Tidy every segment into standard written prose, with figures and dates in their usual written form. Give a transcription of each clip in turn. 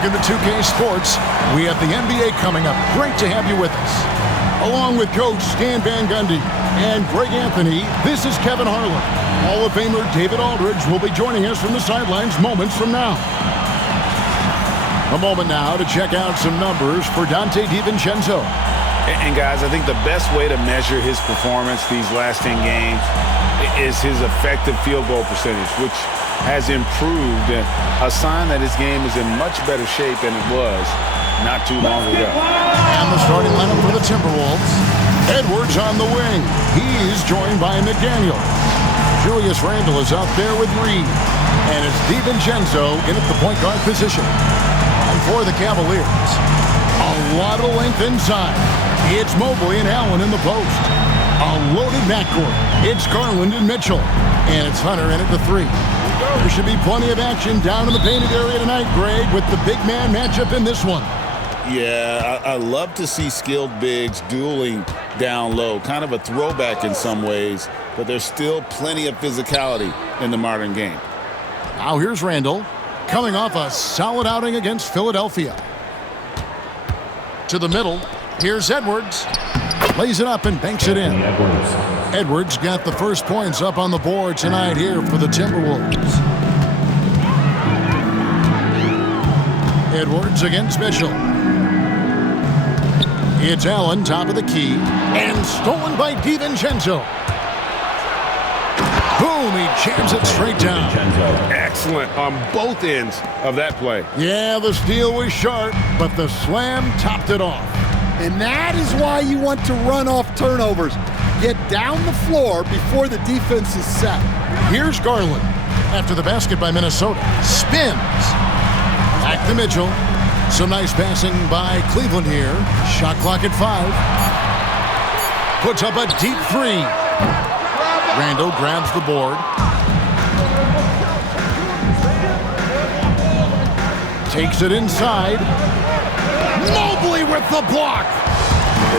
Welcome to 2K Sports. We have the NBA coming up. Great to have you with us. Along with Coach Stan Van Gundy and Greg Anthony, this is Kevin Harlan. Hall of Famer David Aldridge will be joining us from the sidelines moments from now. A moment now to check out some numbers for Dante DiVincenzo. And guys, I think the best way to measure his performance these last 10 games is his effective field goal percentage, which has improved, a sign that his game is in much better shape than it was not too long ago. And the starting lineup for the Timberwolves. Edwards on the wing. He's joined by McDaniel. Julius Randle is out there with Reed. And it's DiVincenzo in at the point guard position. And for the Cavaliers, a lot of length inside. It's Mobley and Allen in the post. A loaded backcourt. It's Garland and Mitchell. And it's Hunter in at the 3. There should be plenty of action down in the painted area tonight, Greg, with the big man matchup in this one. Yeah, I love to see skilled bigs dueling down low. Kind of a throwback in some ways, but there's still plenty of physicality in the modern game. Now here's Randle, coming off a solid outing against Philadelphia. To the middle, here's Edwards. Lays it up and banks it in. Edwards got the first points up on the board tonight here for the Timberwolves. Edwards against Mitchell. It's Allen, top of the key, and stolen by DiVincenzo. Boom, he jams it straight down. Excellent on both ends of that play. Yeah, the steal was sharp, but the slam topped it off. And that is why you want to run off turnovers. Get down the floor before the defense is set. Here's Garland. After the basket by Minnesota. Spins. Back to Mitchell. Some nice passing by Cleveland here. Shot clock at 5. Puts up a deep 3. Randle grabs the board. Takes it inside. Mobley with the block.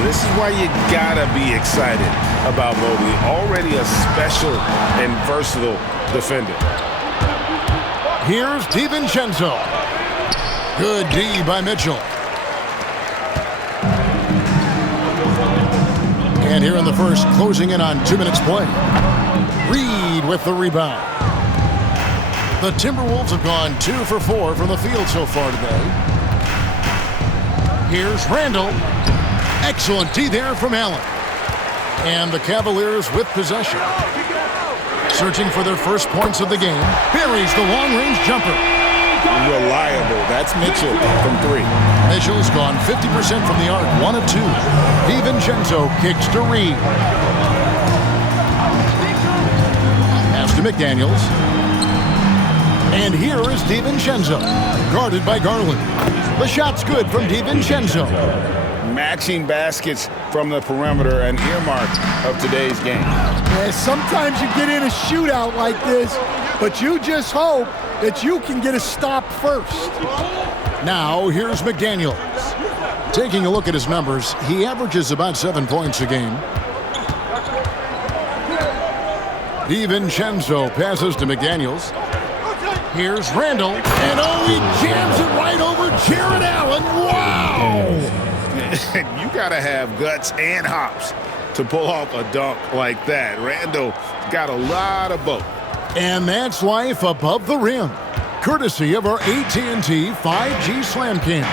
This is why you gotta be excited about Mobley. Already a special and versatile defender. Here's DiVincenzo. Good D by Mitchell. And here in the first, closing in on 2 minutes play. Reed with the rebound. The Timberwolves have gone 2 for 4 from the field so far today. Here's Randle. Excellent D there from Allen. And the Cavaliers with possession. Searching for their first points of the game. Buries the long-range jumper. Reliable. That's Mitchell from 3. Mitchell's gone 50% from the arc, 1 of 2. DiVincenzo kicks to Reed. Pass to McDaniels. And here is DiVincenzo, guarded by Garland. The shot's good from DiVincenzo. Matching baskets from the perimeter, an earmark of today's game. Yeah, sometimes you get in a shootout like this, but you just hope that you can get a stop first. Now, here's McDaniels. Taking a look at his numbers, he averages about 7 points a game. DiVincenzo passes to McDaniels. Here's Randle, and oh, he jams it right over Jared Allen. Wow! You gotta have guts and hops to pull off a dunk like that. Randle got a lot of both. And that's life above the rim, courtesy of our AT&T 5G Slam Cam.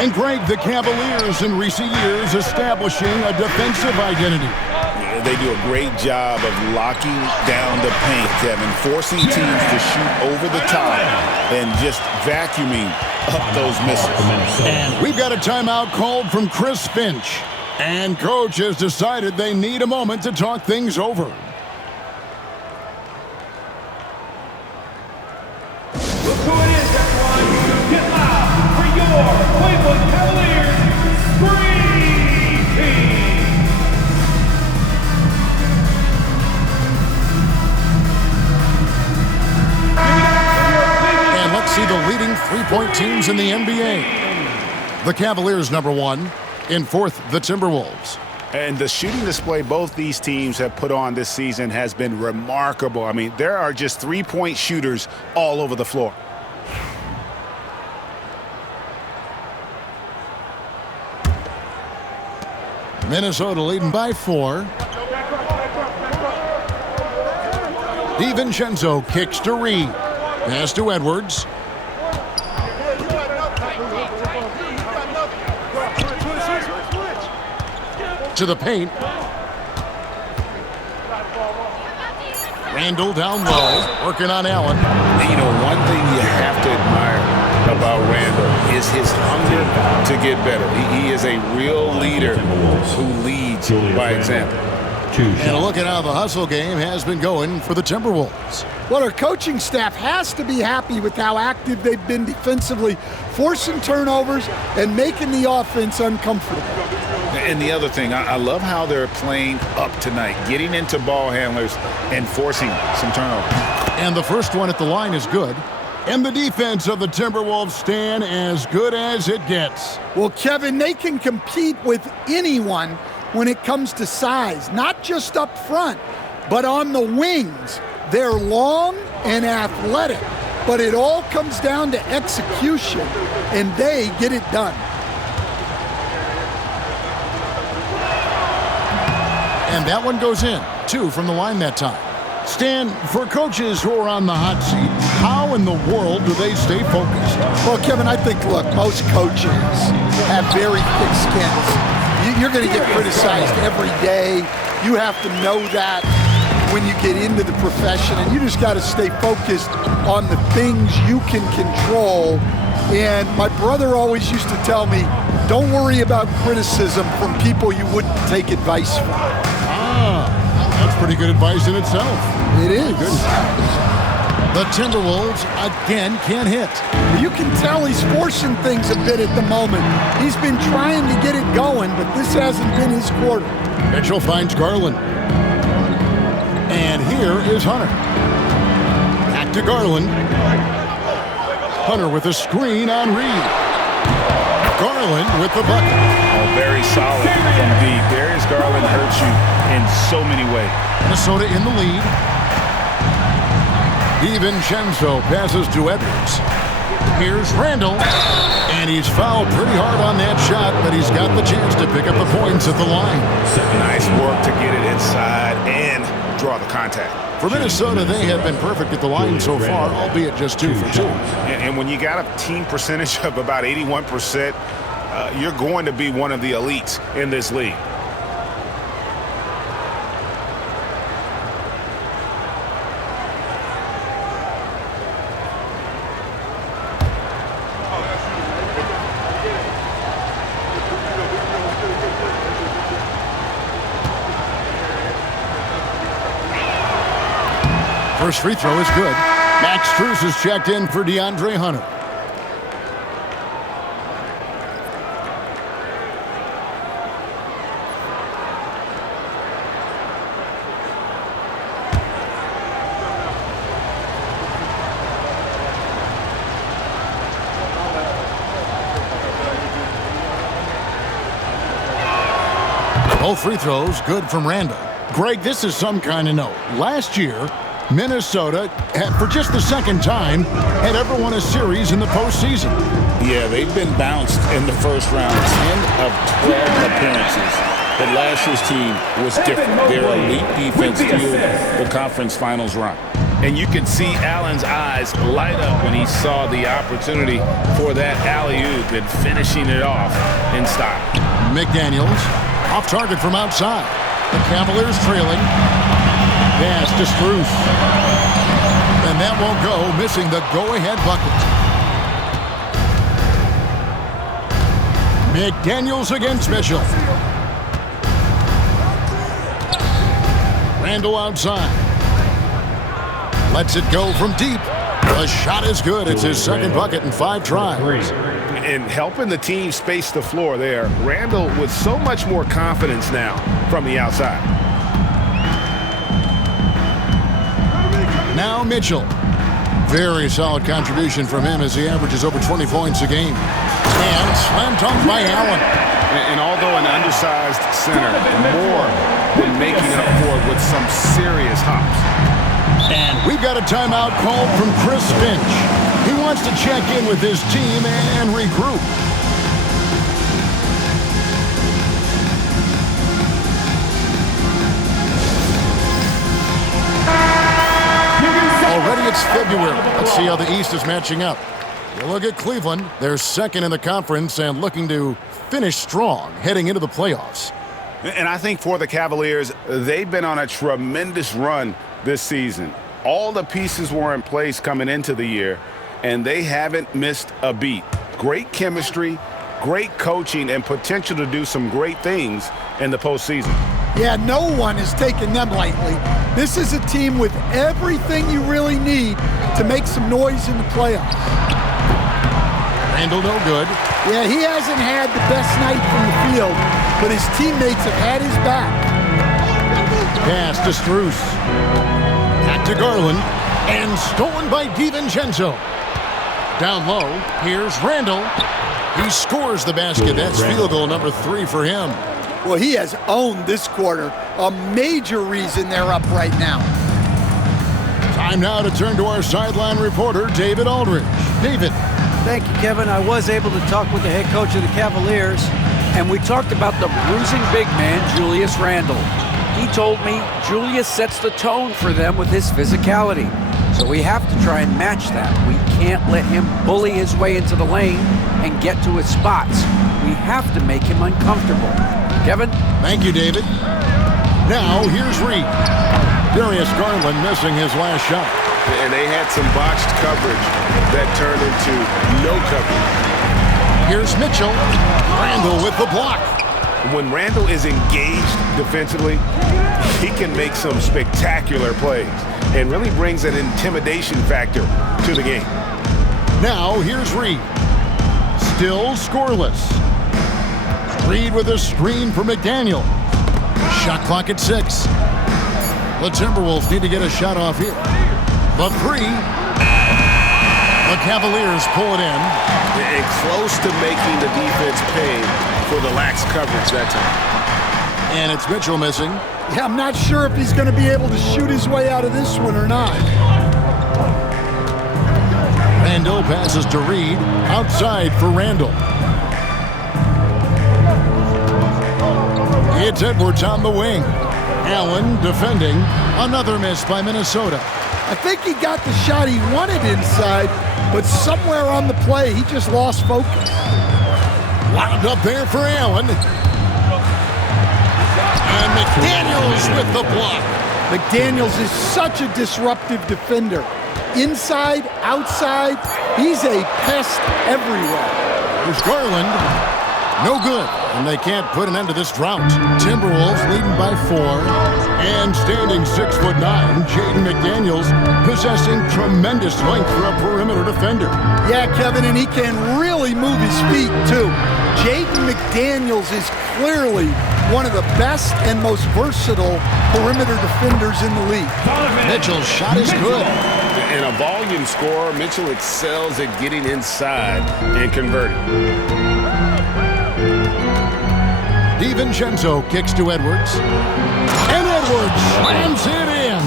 And Greg, the Cavaliers in recent years establishing a defensive identity. They do a great job of locking down the paint, Kevin, forcing teams to shoot over the top and just vacuuming up those misses. And we've got a timeout called from Chris Finch. And Coach has decided they need a moment to talk things over. Look who it is, everyone. Get loud for your Cleveland Cavaliers Scream Team. And let's see the leading three-point teams in the NBA. The Cavaliers, number 1. In 4th, the Timberwolves. And the shooting display both these teams have put on this season has been remarkable. I mean, there are just three-point shooters all over the floor. Minnesota leading by 4. DiVincenzo kicks to Reed. Pass to Edwards. To the paint. Randall down low, working on Allen. You know, one thing you have to admire about Randall is his hunger to get better. He is a real leader who leads by example. And look at how the hustle game has been going for the Timberwolves. Well, our coaching staff has to be happy with how active they've been defensively, forcing turnovers and making the offense uncomfortable. And the other thing, I love how they're playing up tonight, getting into ball handlers and forcing some turnovers. And the first one at the line is good. And the defense of the Timberwolves stand as good as it gets. Well, Kevin, they can compete with anyone when it comes to size, not just up front, but on the wings. They're long and athletic, but it all comes down to execution, and they get it done. And that one goes in. 2 from the line that time. Stan, for coaches who are on the hot seat, how in the world do they stay focused? Well, Kevin, I think, look, most coaches have very thick skins. You're going to get criticized every day. You have to know that when you get into the profession, and you just got to stay focused on the things you can control. And my brother always used to tell me, don't worry about criticism from people you wouldn't take advice from. That's pretty good advice in itself. It is. The Timberwolves again can't hit. You can tell he's forcing things a bit at the moment. He's been trying to get it going, but this hasn't been his quarter. Mitchell finds Garland. And here is Hunter. Back to Garland. Hunter with a screen on Reed. Garland with the bucket. Oh, very solid from deep. Darius Garland hurts you in so many ways. Minnesota in the lead. DiVincenzo passes to Edwards. Here's Randall. And he's fouled pretty hard on that shot, but he's got the chance to pick up the points at the line. Nice work to get it inside and draw the contact. For Minnesota, they have been perfect at the line so far, albeit just 2 for 2. And when you got a team percentage of about 81%, you're going to be one of the elites in this league. First free throw is good. Max Strus is checked in for DeAndre Hunter. Both free throws good from Randall. Greg, this is some kind of note. Last year, Minnesota, for just the second time, had ever won a series in the postseason. Yeah, they've been bounced in the first round, 10 of 12 appearances. But last year's team was different. Their elite defense fueled the conference finals run. And you can see Allen's eyes light up when he saw the opportunity for that alley-oop and finishing it off in style. McDaniels, off target from outside. The Cavaliers trailing. Pass to Strus. And that won't go, missing the go-ahead bucket. McDaniels against Mitchell. Randall outside. Lets it go from deep. The shot is good. It's his second bucket in 5 tries. And helping the team space the floor there, Randall with so much more confidence now from the outside. Now Mitchell. Very solid contribution from him as he averages over 20 points a game. And slam dunk by Allen. And although an undersized center, more than making up for it with some serious hops. And we've got a timeout called from Chris Finch. He wants to check in with his team and regroup. It's February. Let's see how the East is matching up. You look at Cleveland. They're second in the conference and looking to finish strong heading into the playoffs. And I think for the Cavaliers, they've been on a tremendous run this season. All the pieces were in place coming into the year, and they haven't missed a beat. Great chemistry, great coaching, and potential to do some great things in the postseason. Yeah, no one is taking them lightly. This is a team with everything you really need to make some noise in the playoffs. Randall no good. Yeah, he hasn't had the best night from the field, but his teammates have had his back. Pass to Strus. Back to Garland. And stolen by DiVincenzo. Down low, here's Randall. He scores the basket. That's field goal number 3 for him. Well, he has owned this quarter. A major reason they're up right now. Time now to turn to our sideline reporter, David Aldridge. David. Thank you, Kevin. I was able to talk with the head coach of the Cavaliers, and we talked about the bruising big man, Julius Randle. He told me Julius sets the tone for them with his physicality. So we have to try and match that. We can't let him bully his way into the lane and get to his spots. We have to make him uncomfortable. Kevin? Thank you, David. Now, here's Reed. Darius Garland missing his last shot. And they had some botched coverage that turned into no coverage. Here's Mitchell. Randall with the block. When Randall is engaged defensively, he can make some spectacular plays and really brings an intimidation factor to the game. Now, here's Reed. Still scoreless. Reed with a screen for McDaniel. Shot clock at 6. The Timberwolves need to get a shot off here. The 3. The Cavaliers pull it in. And close to making the defense pay for the lax coverage that time. And it's Mitchell missing. Yeah, I'm not sure if he's going to be able to shoot his way out of this one or not. Randall passes to Reed. Outside for Randall. It's Edwards on the wing. Allen defending. Another miss by Minnesota. I think he got the shot he wanted inside, but somewhere on the play, he just lost focus. Wound up there for Allen. And McDaniels with the block. McDaniels is such a disruptive defender. Inside, outside, he's a pest everywhere. There's Garland. No good. And they can't put an end to this drought. Timberwolves leading by 4. And standing 6'9", Jaden McDaniels possessing tremendous length for a perimeter defender. Yeah, Kevin, and he can really move his feet, too. Jaden McDaniels is clearly one of the best and most versatile perimeter defenders in the league. Mitchell's shot is good. And a volume scorer, Mitchell excels at getting inside and converting. DiVincenzo kicks to Edwards. And Edwards slams it in.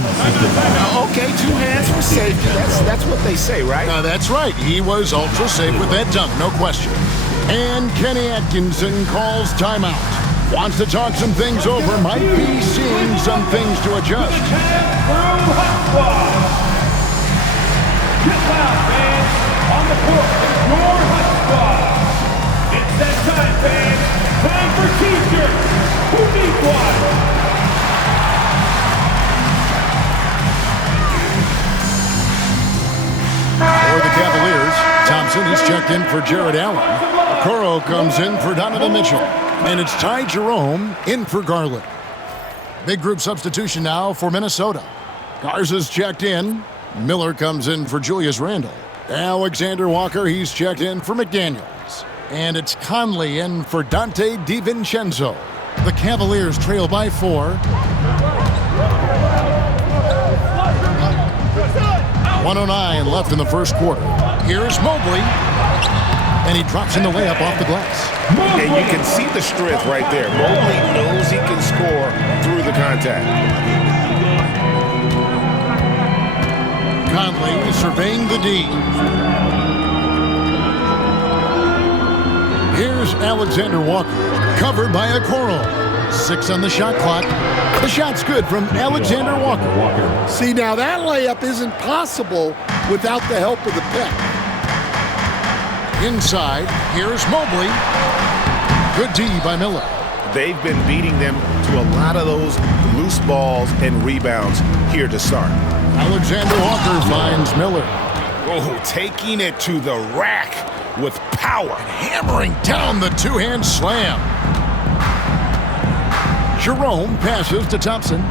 Okay, 2 hands for safety. That's what they say, right? That's right. He was ultra safe with that dunk, no question. And Kenny Atkinson calls timeout. Wants to talk some things over. Might be seeing some things to adjust. Get loud, fans. On the court, your hot squad. It's that time, fans. Time for t-shirts. Who needs one? For the Cavaliers, Thompson is checked in for Jared Allen. Okoro comes in for Donovan Mitchell. And it's Ty Jerome in for Garland. Big group substitution now for Minnesota. Garza's checked in. Miller comes in for Julius Randle. Alexander Walker, he's checked in for McDaniels. And it's Conley in for Dante DiVincenzo. The Cavaliers trail by 4. 1:09 left in the first quarter. Here's Mobley. And he drops in the layup off the glass. And you can see the strength right there. Mobley knows he can score through the contact. Conley surveying the D. Here's Alexander Walker, covered by Okoro. 6 on the shot clock. The shot's good from Alexander Walker. See, now that layup isn't possible without the help of the pick. Inside, here's Mobley. Good D by Miller. They've been beating them to a lot of those loose balls and rebounds here to start. Alexander Walker finds Miller. Oh, taking it to the rack with power. Hammering down the two-hand slam. Jerome passes to Thompson.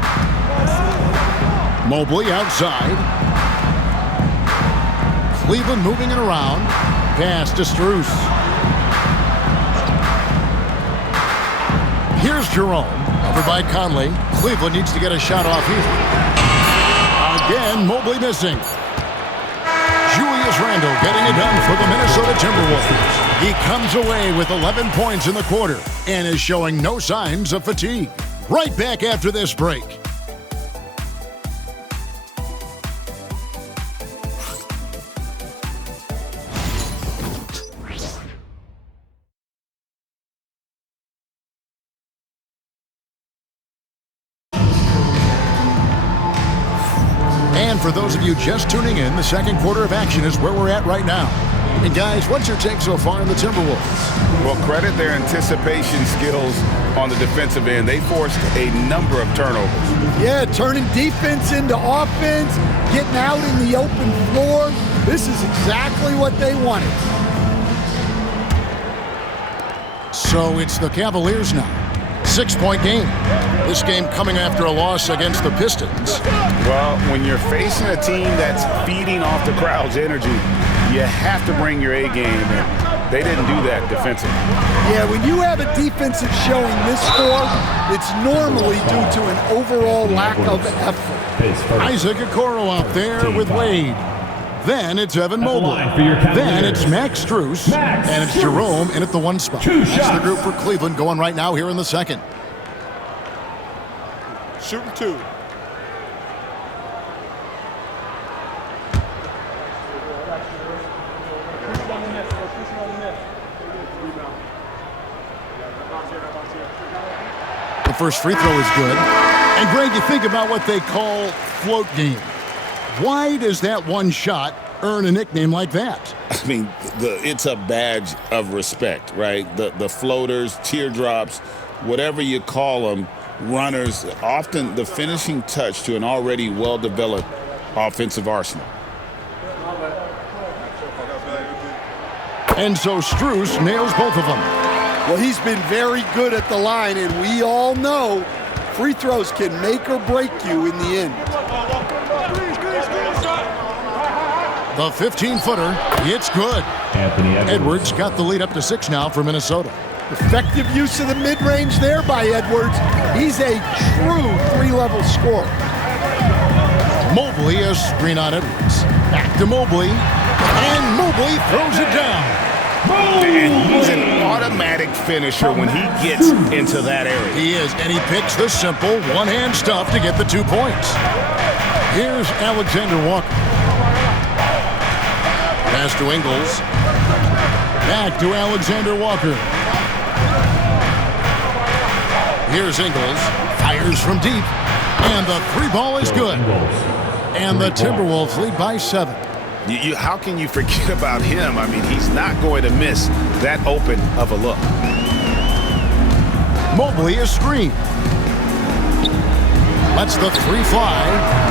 Mobley outside. Cleveland moving it around. Pass to Strus. Here's Jerome. Covered by Conley. Cleveland needs to get a shot off here. Again, Mobley missing. Julius Randle getting it done for the Minnesota Timberwolves. He comes away with 11 points in the quarter and is showing no signs of fatigue. Right back after this break. And for those of you just tuning in, the second quarter of action is where we're at right now. And guys, what's your take so far on the Timberwolves? Well, credit their anticipation skills on the defensive end. They forced a number of turnovers. Yeah, turning defense into offense, getting out in the open floor. This is exactly what they wanted. So it's the Cavaliers now. 6-point game. This game coming after a loss against the Pistons. Well, when you're facing a team that's feeding off the crowd's energy, you have to bring your A game, and they didn't do that defensively. Yeah, when you have a defense that's showing this score, it's normally due to an overall lack of effort. Isaac Okoro out there with Wade. Then it's Evan Mobley. Then it's Max Strus. And it's Jerome in at the 1 spot. That's the group for Cleveland going right now here in the second. Shooting 2. The first free throw is good. And Greg, you think about what they call float game. Why does that one shot earn a nickname like that? I mean, it's a badge of respect, right? The floaters, teardrops, whatever you call them, runners, often the finishing touch to an already well-developed offensive arsenal. And so Strus nails both of them. Well, he's been very good at the line, and we all know free throws can make or break you in the end. The 15-footer, it's good. Anthony Edwards got the lead up to 6 now for Minnesota. Effective use of the mid-range there by Edwards. He's a true 3-level scorer. Mobley a screen on Edwards. Back to Mobley. And Mobley throws it down. And he's an automatic finisher when he gets into that area. He is, and he picks the simple one-hand stuff to get the 2 points. Here's Alexander Walker. Pass to Ingles. Back to Alexander Walker. Here's Ingles. Fires from deep. And the 3-ball is good. And the Timberwolves lead by 7. How can you forget about him? I mean, he's not going to miss that open of a look. Mobley is screened. Lets the 3 fly.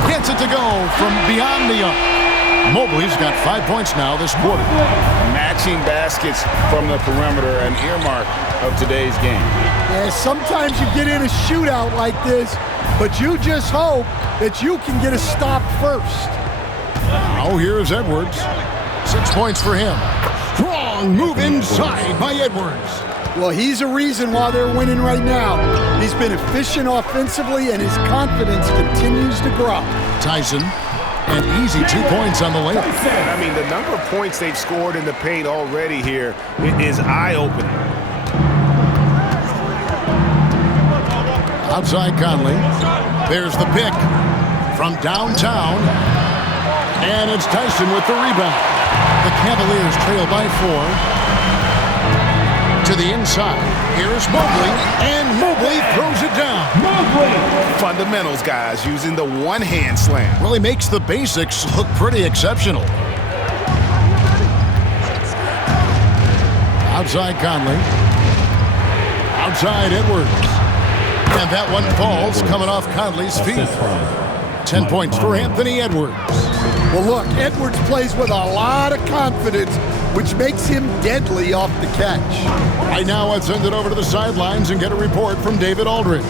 Gets it to go from beyond the arc. Mobley's got 5 points now this quarter. Matching baskets from the perimeter, an earmark of today's game. Yeah, sometimes you get in a shootout like this, but you just hope that you can get a stop first. Now here's Edwards. 6 points for him. Strong move inside by Edwards. Well, he's a reason why they're winning right now. He's been efficient offensively, and his confidence continues to grow. Tyson, an easy 2 points on the layup. I mean, the number of points they've scored in the paint already here is eye-opening. Outside Conley. There's the pick from downtown. And it's Tyson with the rebound. The Cavaliers trail by 4. to the inside. Here's Mobley, and Mobley throws it down. Fundamentals, guys, using the one-hand slam. Really makes the basics look pretty exceptional. Outside Conley. Outside Edwards. And that one falls coming off Conley's feet. 10 points for Anthony Edwards. Well, look, Edwards plays with a lot of confidence, which makes him deadly off the catch. Right now, let's send it over to the sidelines and get a report from David Aldridge.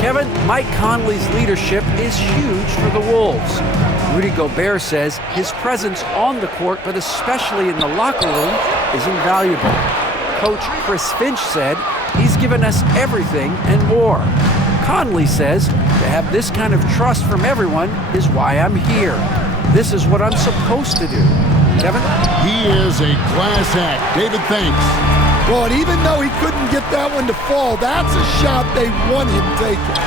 Kevin, Mike Conley's leadership is huge for the Wolves. Rudy Gobert says his presence on the court, but especially in the locker room, is invaluable. Coach Chris Finch said he's given us everything and more. Conley says to have this kind of trust from everyone is why I'm here. This is what I'm supposed to do. Kevin? He is a class act. David, thanks. Well, and even though he couldn't get that one to fall, that's a shot they want him taking.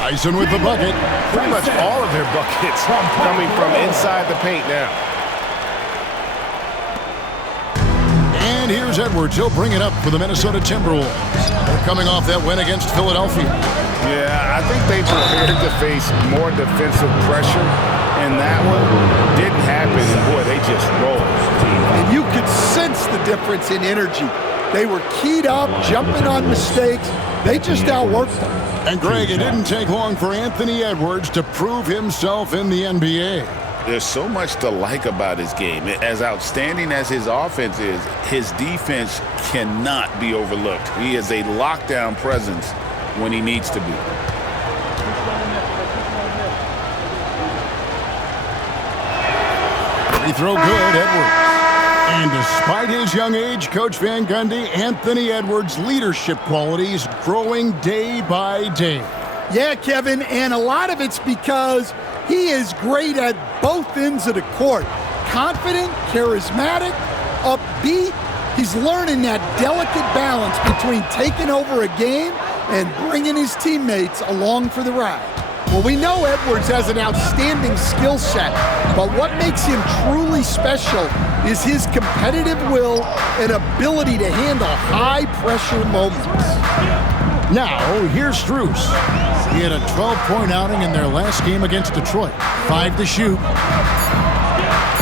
Tyson with the bucket. Pretty much all of their buckets coming from inside the paint now. And here's Edwards. He'll bring it up for the Minnesota Timberwolves. They're coming off that win against Philadelphia. Yeah, I think they prepared to face more defensive pressure, and that one didn't happen. And boy, they just rolled. And you could sense the difference in energy. They were keyed up, jumping on mistakes. They just outworked them. And Greg, it didn't take long for Anthony Edwards to prove himself in the NBA. There's so much to like about his game. As outstanding as his offense is, his defense cannot be overlooked. He is a lockdown presence when he needs to be. Free throw good, Edwards. And despite his young age, Coach Van Gundy, Anthony Edwards' leadership qualities growing day by day. Yeah, Kevin, and a lot of it's because he is great at both ends of the court. Confident, charismatic, upbeat. He's learning that delicate balance between taking over a game and bringing his teammates along for the ride. Well, we know Edwards has an outstanding skill set, but what makes him truly special is his competitive will and ability to handle high-pressure moments. Now, here's Strus. He had a 12-point outing in their last game against Detroit. 5 to shoot.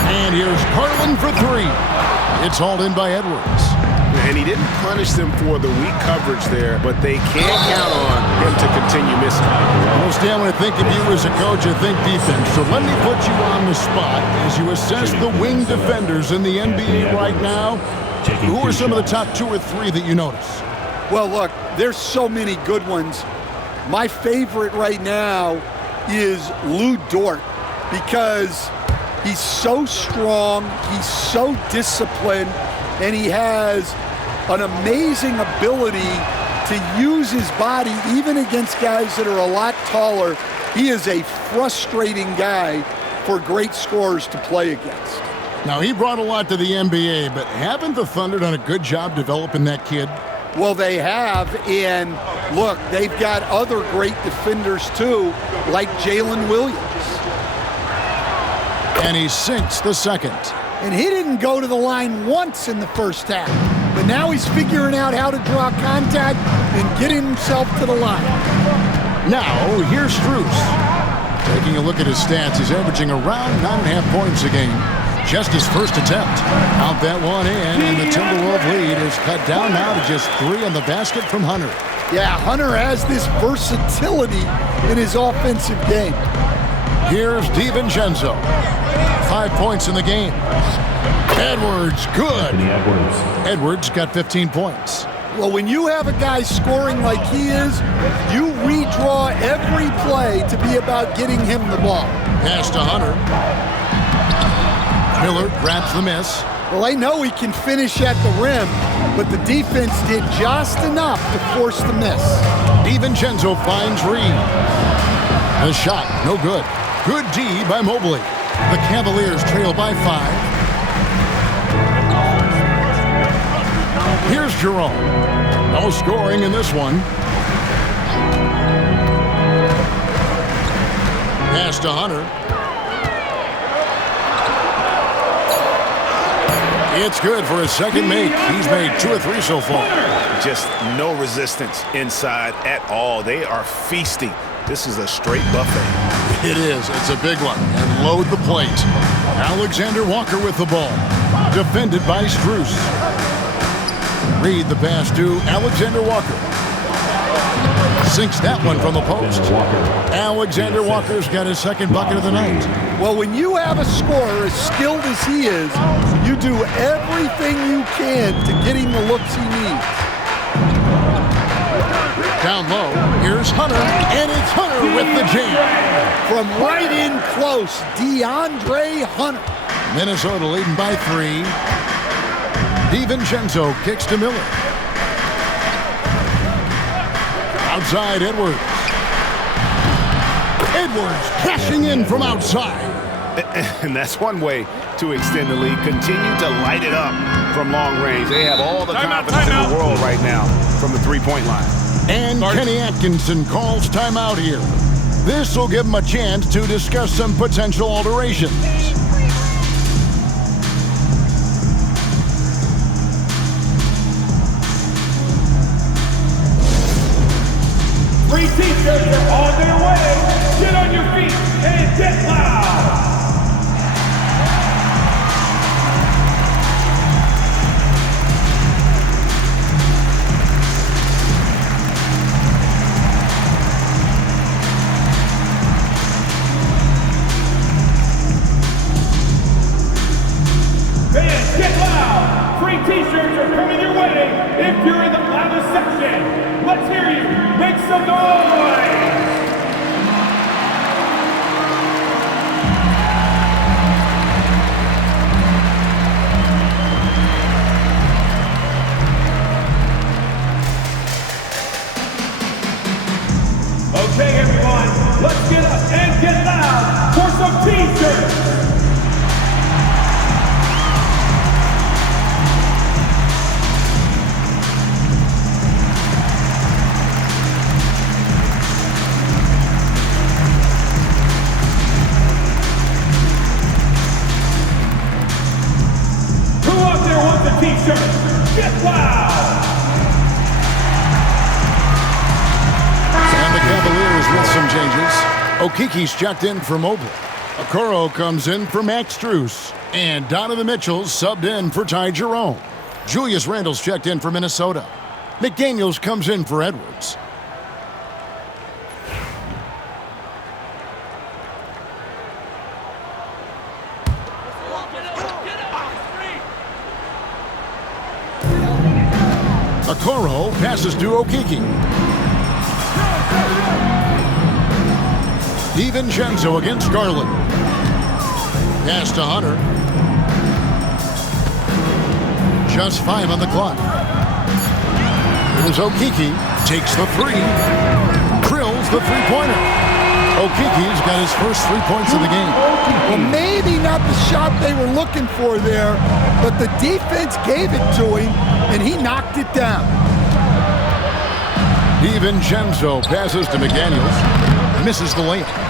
And here's Garland for 3. It's hauled in by Edwards. And he didn't punish them for the weak coverage there, but they can't count on him to continue missing. Stan, when I think of you as a coach, I think defense. So let me put you on the spot as you assess the wing defenders in the NBA right now. Who are some of the top 2 or 3 that you notice? Well, look, there's so many good ones. My favorite right now is Lou Dort because he's so strong, he's so disciplined, and he has an amazing ability to use his body even against guys that are a lot taller. He is a frustrating guy for great scorers to play against. Now, he brought a lot to the NBA, but haven't the Thunder done a good job developing that kid? Well, they have, and look, they've got other great defenders too, like Jalen Williams. And he sinks the second. And he didn't go to the line once in the first half, but now he's figuring out how to draw contact and get himself to the line. Now, here's Strus. Taking a look at his stats, he's averaging around 9.5 points a game. Just his first attempt. Count that one in, and the Timberwolves lead is cut down now to just 3 on the basket from Hunter. Yeah, Hunter has this versatility in his offensive game. Here's DiVincenzo. 5 points in the game. Edwards, good. Edwards got 15 points. Well, when you have a guy scoring like he is, you redraw every play to be about getting him the ball. Pass to Hunter. Miller grabs the miss. Well, they know he can finish at the rim, but the defense did just enough to force the miss. DiVincenzo finds Reed. The shot, no good. Good D by Mobley. The Cavaliers trail by 5. Here's Jerome. No scoring in this one. Pass to Hunter. It's good for his second make. He's made 2 or 3 so far. Just no resistance inside at all. They are feasting. This is a straight buffet. It is. It's a big one. And load the plate. Alexander Walker with the ball. Defended by Strus. Reed the pass to Alexander Walker. Sinks that one from the post. Alexander Walker's got his second bucket of the night. Well, when you have a scorer as skilled as he is, you do everything you can to get him the looks he needs. Down low, here's Hunter, and it's Hunter with the jam. From right in close, DeAndre Hunter. Minnesota leading by 3. DiVincenzo kicks to Miller. Outside, Edwards. Edwards cashing in from outside. And that's one way to extend the lead. Continue to light it up from long range. They have all the confidence in the world right now from the three-point line. And Kenny Atkinson calls timeout here. This will give him a chance to discuss some potential alterations. Free t-shirts are on their way. Get on your feet and get loud. Fans, get loud. Free t-shirts are coming your way if you're in the loudest section. Let's hear you. Make some noise! Okay, everyone, let's get up and get loud for some t-shirts! T-shirt, get loud! And the Cavaliers with some changes. Okiki's checked in for Mobley. Okoro comes in for Max Strus. And Donovan Mitchell's subbed in for Ty Jerome. Julius Randle's checked in for Minnesota. McDaniels comes in for Edwards. Okoro passes to Okiki. DiVincenzo against Garland. Pass to Hunter. Just 5 on the clock. Here's Okiki. Takes the 3. Drills the three-pointer. Okiki's got his first 3 points of the game. Well, maybe not the shot they were looking for there, but the defense gave it to him, and he knocked it down. DiVincenzo passes to McDaniels. Misses the layup.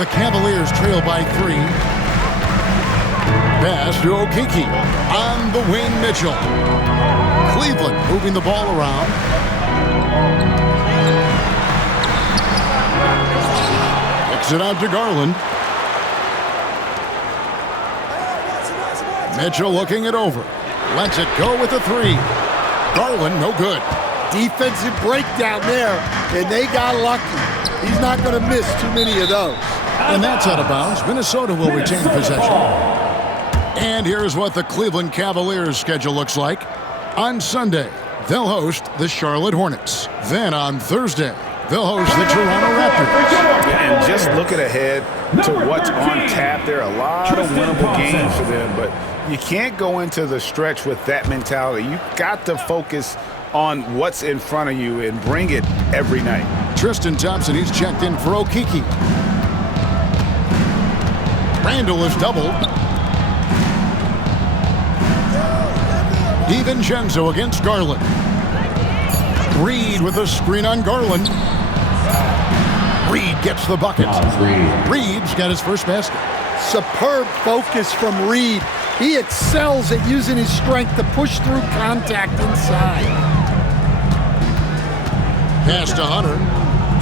The Cavaliers trail by 3. Pass to Okiki. On the wing, Mitchell. Cleveland moving the ball around. Kicks it out to Garland. Mitchell looking it over. Lets it go with a 3. Garland, no good. Defensive breakdown there, and they got lucky. He's not going to miss too many of those. And that's out of bounds. Minnesota will retain possession. And here's what the Cleveland Cavaliers schedule looks like. On Sunday, they'll host the Charlotte Hornets. Then on Thursday, they'll host the Toronto Raptors. And just looking ahead to what's on tap, there are a lot of winnable games for them, but you can't go into the stretch with that mentality. You've got to focus on what's in front of you and bring it every night. Tristan Thompson, he's checked in for Okiki. Randle is doubled. DiVincenzo against Garland. Reed with a screen on Garland. Reed gets the bucket. Reed's got his first basket. Superb focus from Reed. He excels at using his strength to push through contact inside. Pass to Hunter.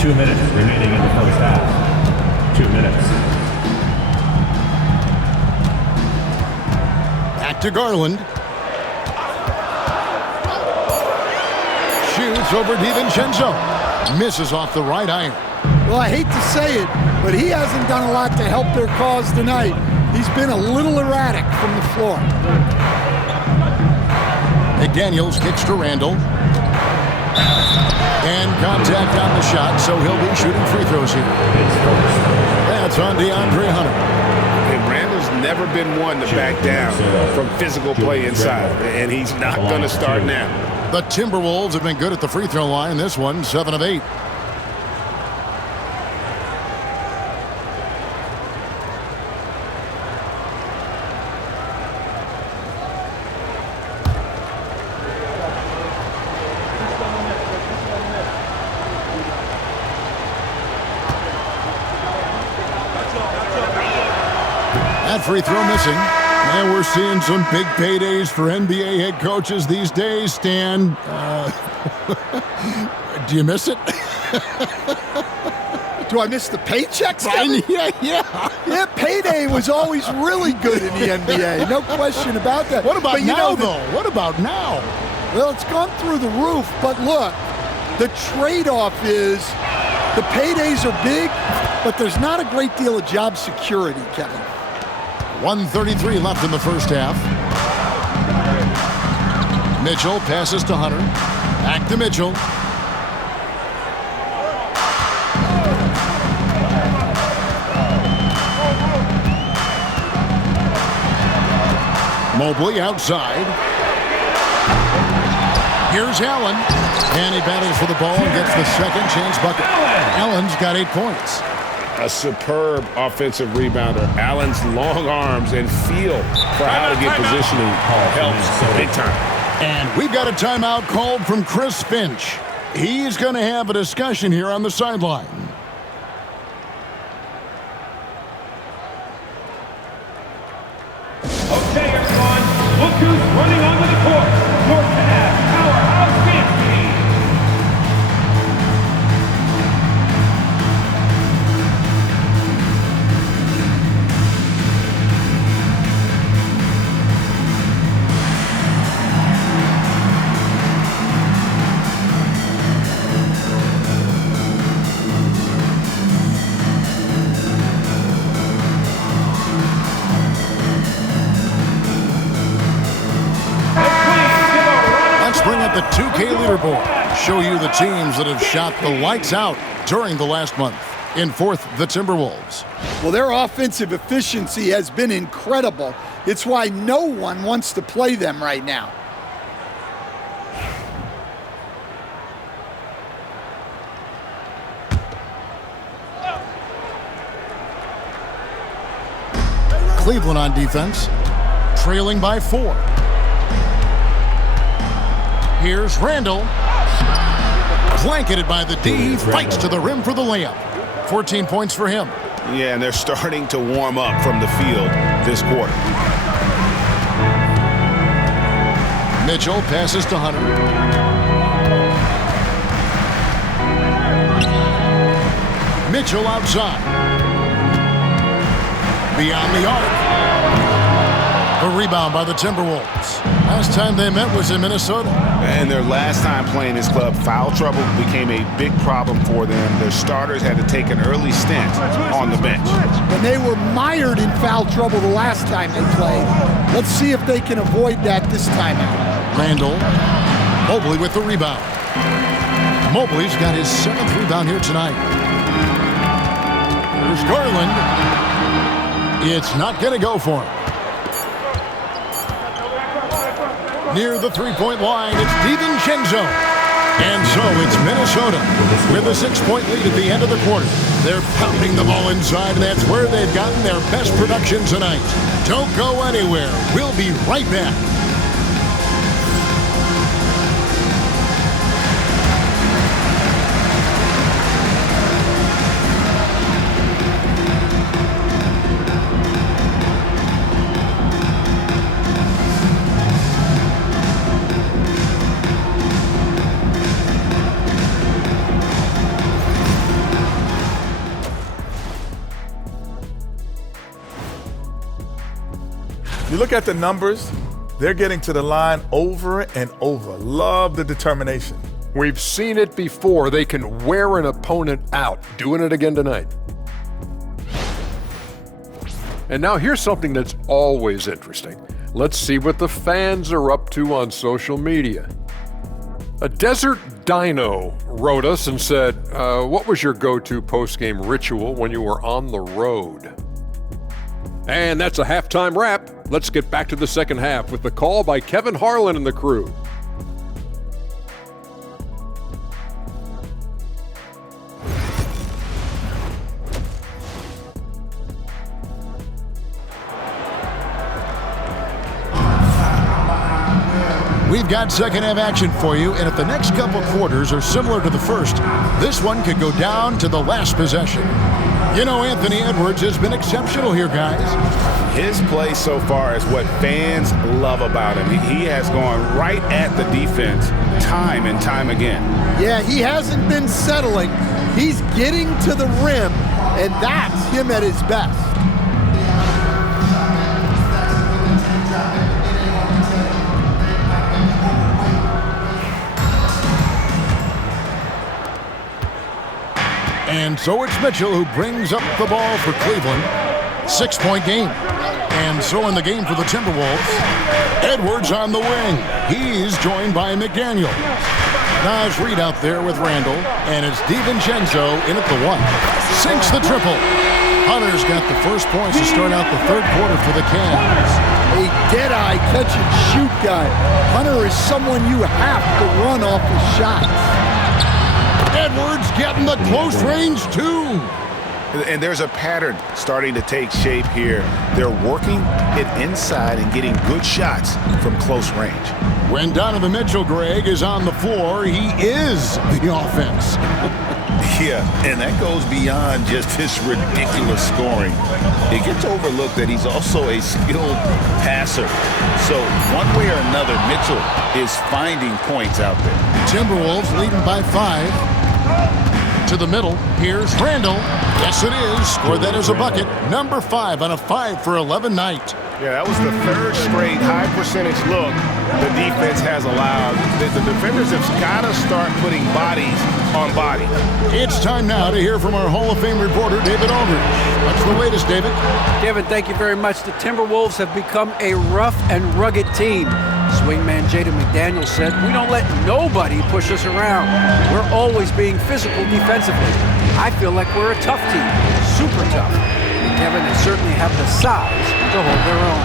2 minutes remaining in the first half. 2 minutes. Back to Garland. Shoots over DiVincenzo. Misses off the right iron. Well, I hate to say it, but he hasn't done a lot to help their cause tonight. He's been a little erratic from the floor. McDaniels kicks to Randall. And contact on the shot, so he'll be shooting free throws here. That's on DeAndre Hunter. And Randall's never been one to back down from physical play inside, and he's not going to start now. The Timberwolves have been good at the free throw line. This one, 7 of 8. That free throw missing. And we're seeing some big paydays for NBA head coaches these days, Stan. Do you miss it? Do I miss the paychecks? Yeah. Payday was always really good in the NBA. No question about that. What about but now, though? What about now? Well, it's gone through the roof. But look, the trade-off is the paydays are big, but there's not a great deal of job security, Kevin. 1:33 left in the first half. Mitchell passes to Hunter. Back to Mitchell. Mobley outside. Here's Allen. And he battles for the ball and gets the second chance bucket. Allen's got 8 points. A superb offensive rebounder. Allen's long arms and feel for how to get positioning helps big time. And we've got a timeout called from Chris Finch. He's going to have a discussion here on the sideline. Okay, everyone, look who's running onto the court. Your Cavs powerhouse dance team. The 2K leaderboard. Show you the teams that have shot the lights out during the last month. In fourth, the Timberwolves. Well, their offensive efficiency has been incredible. It's why no one wants to play them right now. Cleveland on defense, trailing by 4. Here's Randall. Blanketed by the D. He fights to the rim for the layup. 14 points for him. Yeah, and they're starting to warm up from the field this quarter. Mitchell passes to Hunter. Mitchell outside. Beyond the arc. A rebound by the Timberwolves. Last time they met was in Minnesota. And their last time playing this club, foul trouble became a big problem for them. Their starters had to take an early stint on the bench. And they were mired in foul trouble the last time they played. Let's see if they can avoid that this time out. Randall. Mobley with the rebound. Mobley's got his 7th rebound here tonight. Here's Garland. It's not going to go for him. Near the three-point line, it's DiVincenzo. And so it's Minnesota with a 6-point lead at the end of the quarter. They're pounding the ball inside, and that's where they've gotten their best production tonight. Don't go anywhere. We'll be right back. You look at the numbers, they're getting to the line over and over. Love the determination. We've seen it before. They can wear an opponent out. Doing it again tonight. And now here's something that's always interesting. Let's see what the fans are up to on social media. A Desert Dino wrote us and said, what was your go-to post-game ritual when you were on the road? And that's a halftime wrap. Let's get back to the second half with the call by Kevin Harlan and the crew. We've got second half action for you, and if the next couple quarters are similar to the first, this one could go down to the last possession. You know, Anthony Edwards has been exceptional here, guys. His play so far is what fans love about him. He has gone right at the defense time and time again. Yeah, he hasn't been settling. He's getting to the rim, and that's him at his best. And so it's Mitchell who brings up the ball for Cleveland. 6-point game. And so in the game for the Timberwolves, Edwards on the wing. He's joined by McDaniel. Naz Reid out there with Randall. And it's DiVincenzo in at the 1. Sinks the triple. Hunter's got the first points to start out the third quarter for the Cavs. A dead-eye catch-and-shoot guy. Hunter is someone you have to run off his shots. Edwards getting the close range, too. And there's a pattern starting to take shape here. They're working it inside and getting good shots from close range. When Donovan Mitchell, Greg, is on the floor, he is the offense. Yeah, and that goes beyond just his ridiculous scoring. It gets overlooked that he's also a skilled passer. So one way or another, Mitchell is finding points out there. Timberwolves leading by 5. To the middle, here's Randall. Yes, it is. Scored that as a bucket. Number 5 on a 5 for 11 night. Yeah, that was the third straight high percentage look the defense has allowed. The defenders have got to start putting bodies on bodies. It's time now to hear from our Hall of Fame reporter, David Aldridge. What's the latest, David? Kevin, thank you very much. The Timberwolves have become a rough and rugged team. Swingman Jaden McDaniel said, "We don't let nobody push us around. We're always being physical defensively. I feel like we're a tough team, super tough." And Kevin, they certainly have the size to hold their own.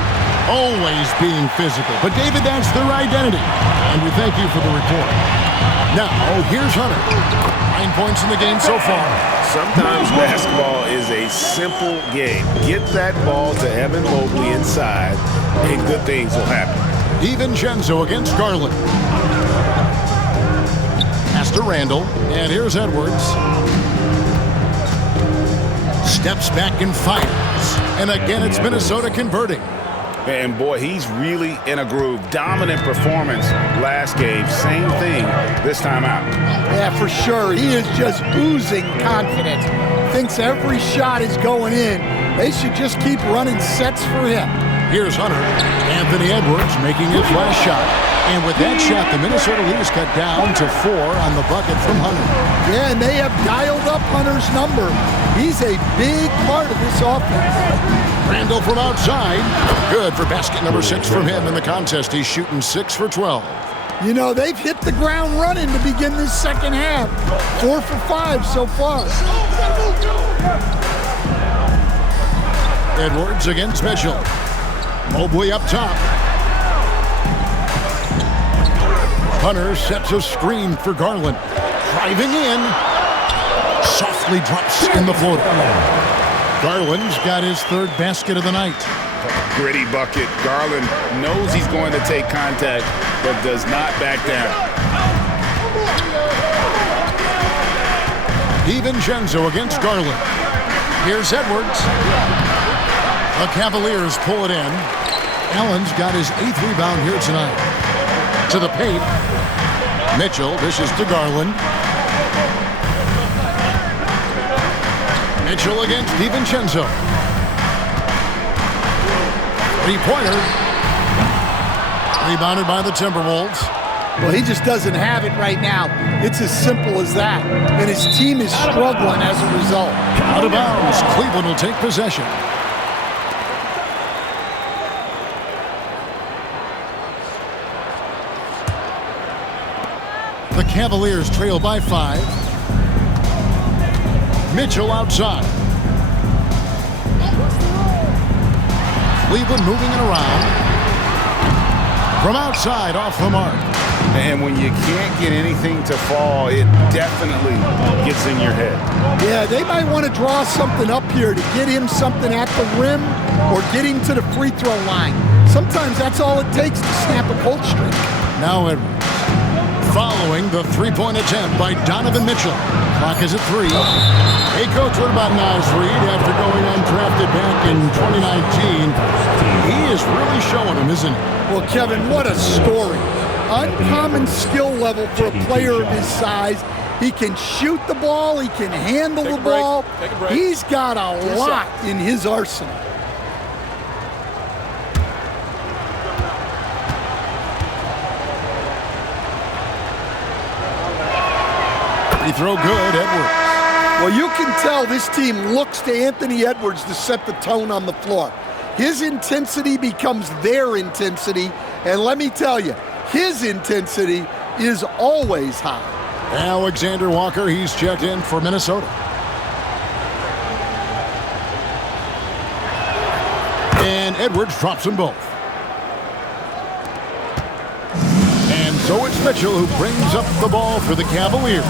Always being physical. But, David, that's their identity. And we thank you for the report. Now, here's Hunter. 9 points in the game so far. Sometimes basketball is a simple game. Get that ball to Evan Mobley inside, and good things will happen. DiVincenzo against Garland. Pass to Randall. And here's Edwards. Steps back and fires. And again, it's Minnesota converting. And boy, he's really in a groove. Dominant performance last game. Same thing this time out. Yeah, for sure. He is just oozing confidence. Thinks every shot is going in. They should just keep running sets for him. Here's Hunter. Anthony Edwards making his last shot. And with that shot, the Minnesota leaders cut down to 4 on the bucket from Hunter. Yeah, and they have dialed up Hunter's number. He's a big part of this offense. Randall from outside. Good for basket number 6 from him in the contest. He's shooting 6 for 12. You know, they've hit the ground running to begin this second half. 4 for 5 so far. Edwards against Mitchell. Mobley up top. Hunter sets a screen for Garland. Driving in. Softly drops in the floater. Garland's got his 3rd basket of the night. Gritty bucket. Garland knows he's going to take contact, but does not back down. DiVincenzo against Garland. Here's Edwards. The Cavaliers pull it in. Allen's got his 8th rebound here tonight. To the paint. Mitchell dishes to Garland. Mitchell against DiVincenzo. Three-pointer. Rebounded by the Timberwolves. Well, he just doesn't have it right now. It's as simple as that. And his team is struggling as a result. Out of bounds. Cleveland will take possession. The Cavaliers trail by 5. Mitchell outside. Cleveland moving it around. From outside, off the mark. And when you can't get anything to fall, it definitely gets in your head. Yeah, they might want to draw something up here to get him something at the rim or get him to the free throw line. Sometimes that's all it takes to snap a cold streak. Now Edwards. Following the three-point attempt by Donovan Mitchell. Clock is at 3. Hey, coach, what about Naz Reid after going undrafted back in 2019? He is really showing him, isn't he? Well, Kevin, what a story. Uncommon skill level for a player of his size. He can shoot the ball. He can handle the ball. He's got a lot in his arsenal. Free throw good, Edwards. Well, you can tell this team looks to Anthony Edwards to set the tone on the floor. His intensity becomes their intensity, and let me tell you, his intensity is always high. Alexander Walker, he's checked in for Minnesota. And Edwards drops them both. And so it's Mitchell who brings up the ball for the Cavaliers.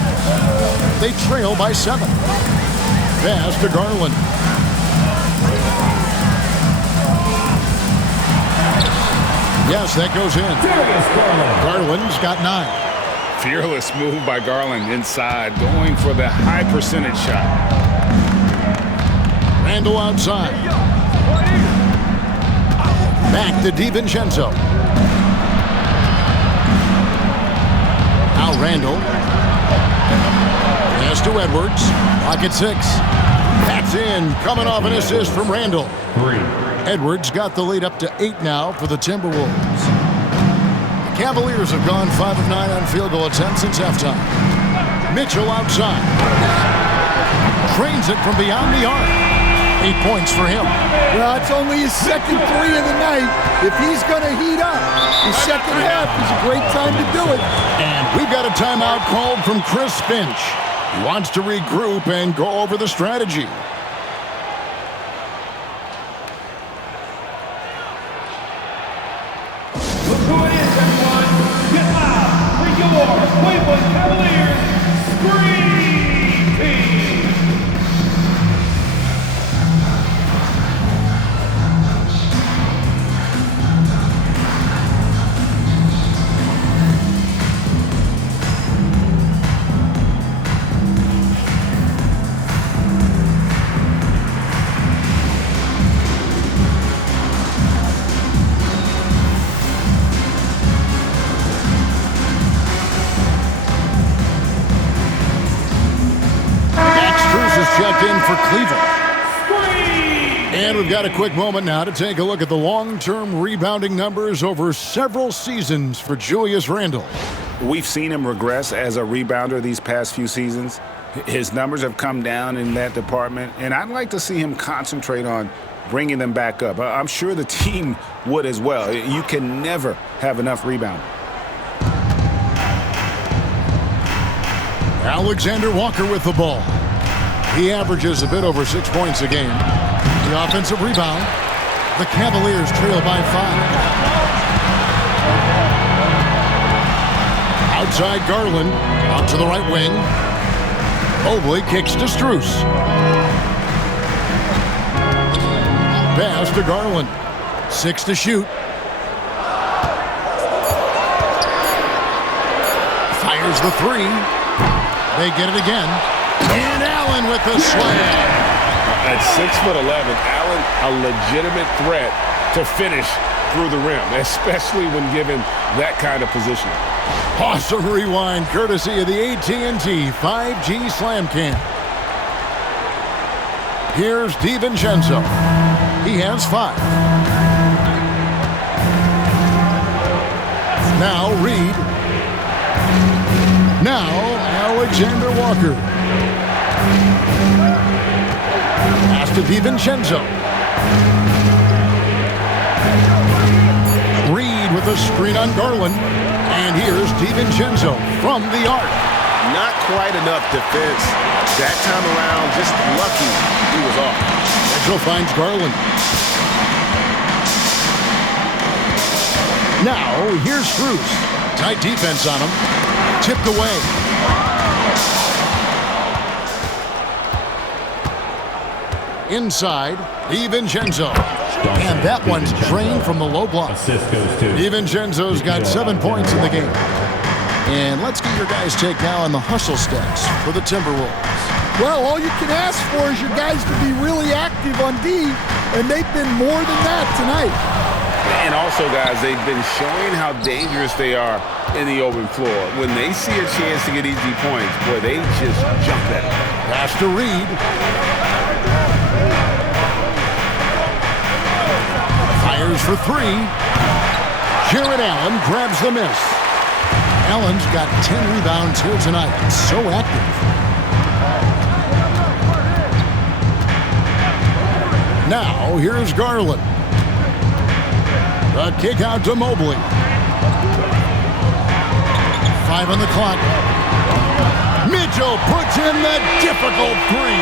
They trail by 7. Pass to Garland. Yes, that goes in. Garland's got 9. Fearless move by Garland inside, going for the high percentage shot. Randle outside. Back to DiVincenzo. Now Randle. Pass to Edwards. Pocket 6. That's in. Coming off an assist from Randle. 3. Edwards got the lead up to 8 now for the Timberwolves. The Cavaliers have gone 5 of 9 on field goal attempts since halftime. Mitchell outside. Trains it from beyond the arc. 8 points for him. Well, it's only his second 3 of the night. If he's going to heat up, the second half is a great time to do it. And we've got a timeout called from Chris Finch. He wants to regroup and go over the strategy. Cleveland Cavaliers Screen Team. Checked in for Cleveland. And we've got a quick moment now to take a look at the long-term rebounding numbers over several seasons for Julius Randle. We've seen him regress as a rebounder these past few seasons. His numbers have come down in that department, and I'd like to see him concentrate on bringing them back up. I'm sure the team would as well. You can never have enough rebounding. Alexander Walker with the ball. He averages a bit over 6 points a game. The offensive rebound. The Cavaliers trail by 5. Outside Garland. Out to the right wing. Mobley kicks to Strus. Pass to Garland. 6 to shoot. Fires the 3. They get it again. And Allen with the slam. At 6'11", Allen a legitimate threat to finish through the rim, especially when given that kind of position. Awesome rewind courtesy of the AT&T 5G Slam Cam. Here's DiVincenzo. He has 5. Now Reed. Now Alexander Walker. Pass to DiVincenzo. Reed with a screen on Garland. And here's DiVincenzo from the arc. Not quite enough defense that time around. Just lucky he was off. Mitchell finds Garland. Now here's Strus. Tight defense on him. Tipped away. Inside, DiVincenzo. And that one's drained from the low block. DiVincenzo's got 7 points in the game. And let's get your guys' take now on the hustle stats for the Timberwolves. Well, all you can ask for is your guys to be really active on D, and they've been more than that tonight. And also, guys, they've been showing how dangerous they are in the open floor. When they see a chance to get easy points, boy, they just jump at it. Pass to Reed. Fires for three. Jared Allen grabs the miss. Allen's got 10 rebounds here tonight. So active. Now, here's Garland. The kick out to Mobley. 5 on the clock. Mitchell puts in the difficult three.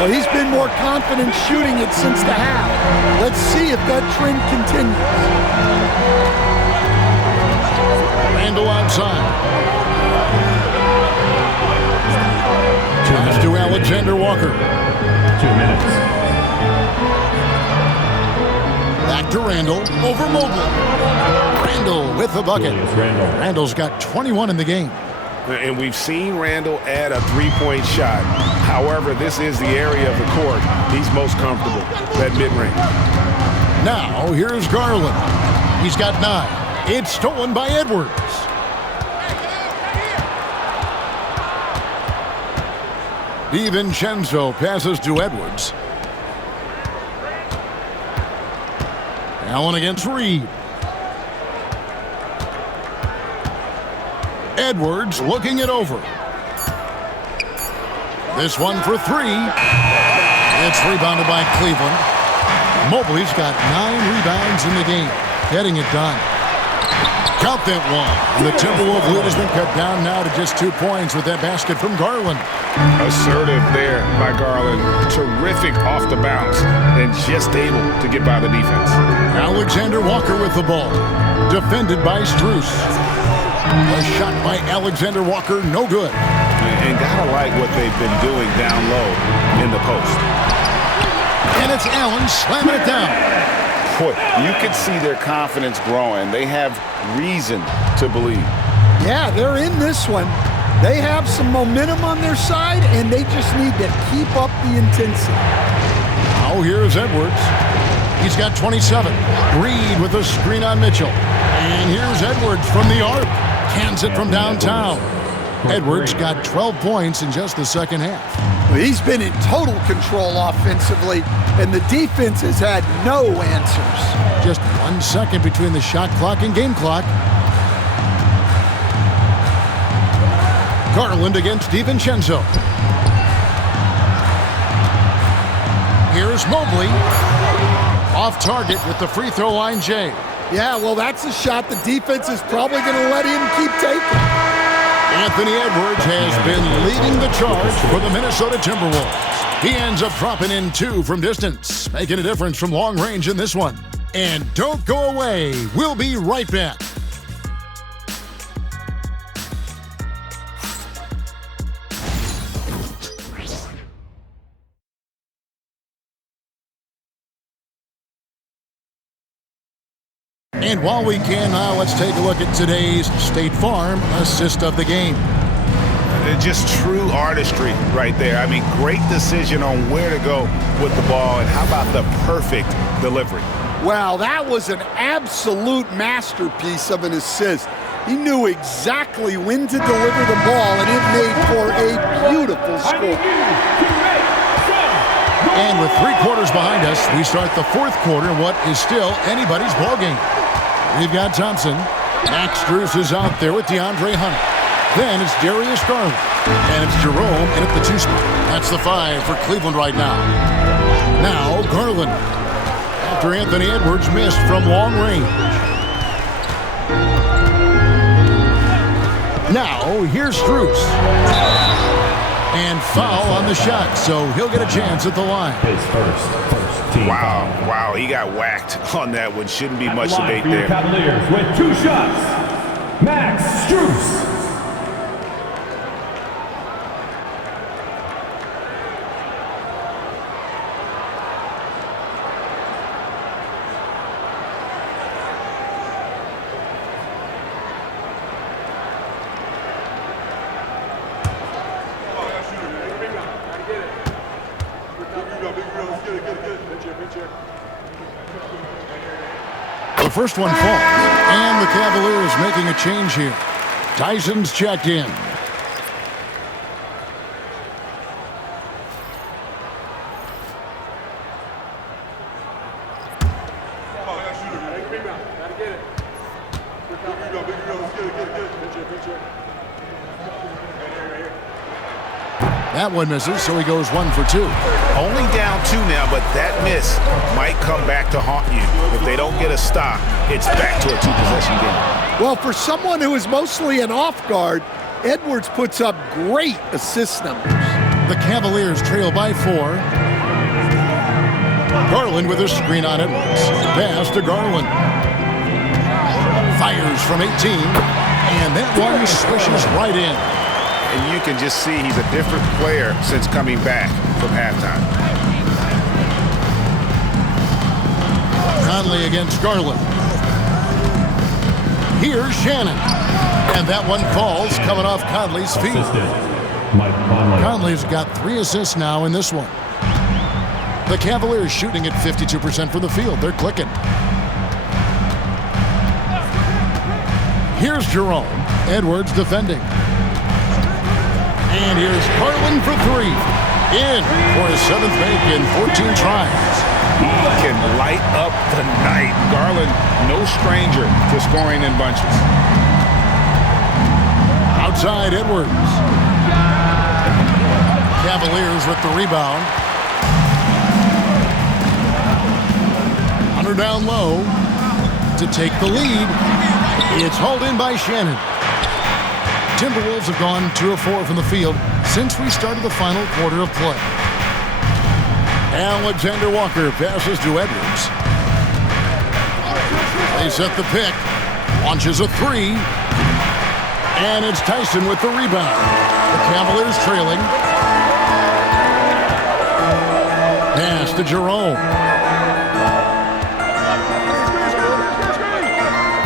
Well, he's been more confident shooting it since the half. Let's see if that trend continues. Randle outside. Pass to Alexander Walker. 2 minutes. Back to Randle. Over Mobley. Randle with the bucket. Randle's got 21 in the game. And we've seen Randle add a three-point shot. However, this is the area of the court he's most comfortable, that mid-range. Now, here's Garland. He's got 9. It's stolen by Edwards. DiVincenzo passes to Edwards. Allen against Reed. Edwards looking it over. This one for 3. It's rebounded by Cleveland. Mobley's got 9 rebounds in the game, getting it done. Count that one. And the Timberwolves lead has been cut down now to just 2 points with that basket from Garland. Assertive there by Garland. Terrific off the bounce and just able to get by the defense. Alexander Walker with the ball. Defended by Strus. A shot by Alexander Walker, no good. And gotta like what they've been doing down low in the post. And it's Allen slamming it down. Boy, you can see their confidence growing. They have reason to believe. Yeah, they're in this one. They have some momentum on their side, and they just need to keep up the intensity. Now here's Edwards. He's got 27. Reed with a screen on Mitchell. And here's Edwards from the arc. Cans it from downtown. Edwards got 12 points in just the second half. Well, he's been in total control offensively, and the defense has had no answers. Just 1 second between the shot clock and game clock. Garland against DiVincenzo. Here's Mobley. Off target with the free throw line, Jay. Yeah, well, that's a shot the defense is probably going to let him keep taking. Anthony Edwards has been leading the charge for the Minnesota Timberwolves. He ends up dropping in 2 from distance, making a difference from long range in this one. And don't go away. We'll be right back. And while we can now, let's take a look at today's State Farm assist of the game. Just true artistry right there. I mean, great decision on where to go with the ball, and how about the perfect delivery? Wow, that was an absolute masterpiece of an assist. He knew exactly when to deliver the ball, and it made for a beautiful score. And with 3 quarters behind us, we start the 4th quarter in what is still anybody's ball game. We've got Thompson. Max Strus is out there with DeAndre Hunter. Then it's Darius Garland. And it's Jerome in at the 2 spot. That's the 5 for Cleveland right now. Now Garland. After Anthony Edwards missed from long range. Now here's Strus. And foul on the shot, so he'll get a chance at the line. His first team. Wow, he got whacked on that one. Shouldn't be much debate there. Cavaliers with 2 shots. Max Strus. The first one falls, and the Cavaliers making a change here. Tyson's checked in. That one misses, so he goes 1 for 2. Only down 2 now, but that miss might come back to haunt you. If they don't get a stop, it's back to a 2-possession game. Well, for someone who is mostly an off guard, Edwards puts up great assist numbers. The Cavaliers trail by 4. Garland with a screen on Edwards. Pass to Garland. Fires from 18, and that one swishes right in. And you can just see he's a different player since coming back from halftime. Conley against Garland. Here's Shannon. And that one falls coming off Conley's feet. Conley's got 3 assists now in this one. The Cavaliers shooting at 52% from the field. They're clicking. Here's Jerome. Edwards defending. And here's Garland for 3. In for his 7th make in 14 tries. He can light up the night. Garland, no stranger to scoring in bunches. Outside Edwards. Cavaliers with the rebound. Hunter down low to take the lead. It's hauled in by Shannon. Timberwolves have gone 2 of 4 from the field since we started the final quarter of play. Alexander Walker passes to Edwards. They set the pick. Launches a 3. And it's Tyson with the rebound. The Cavaliers trailing. Pass to Jerome.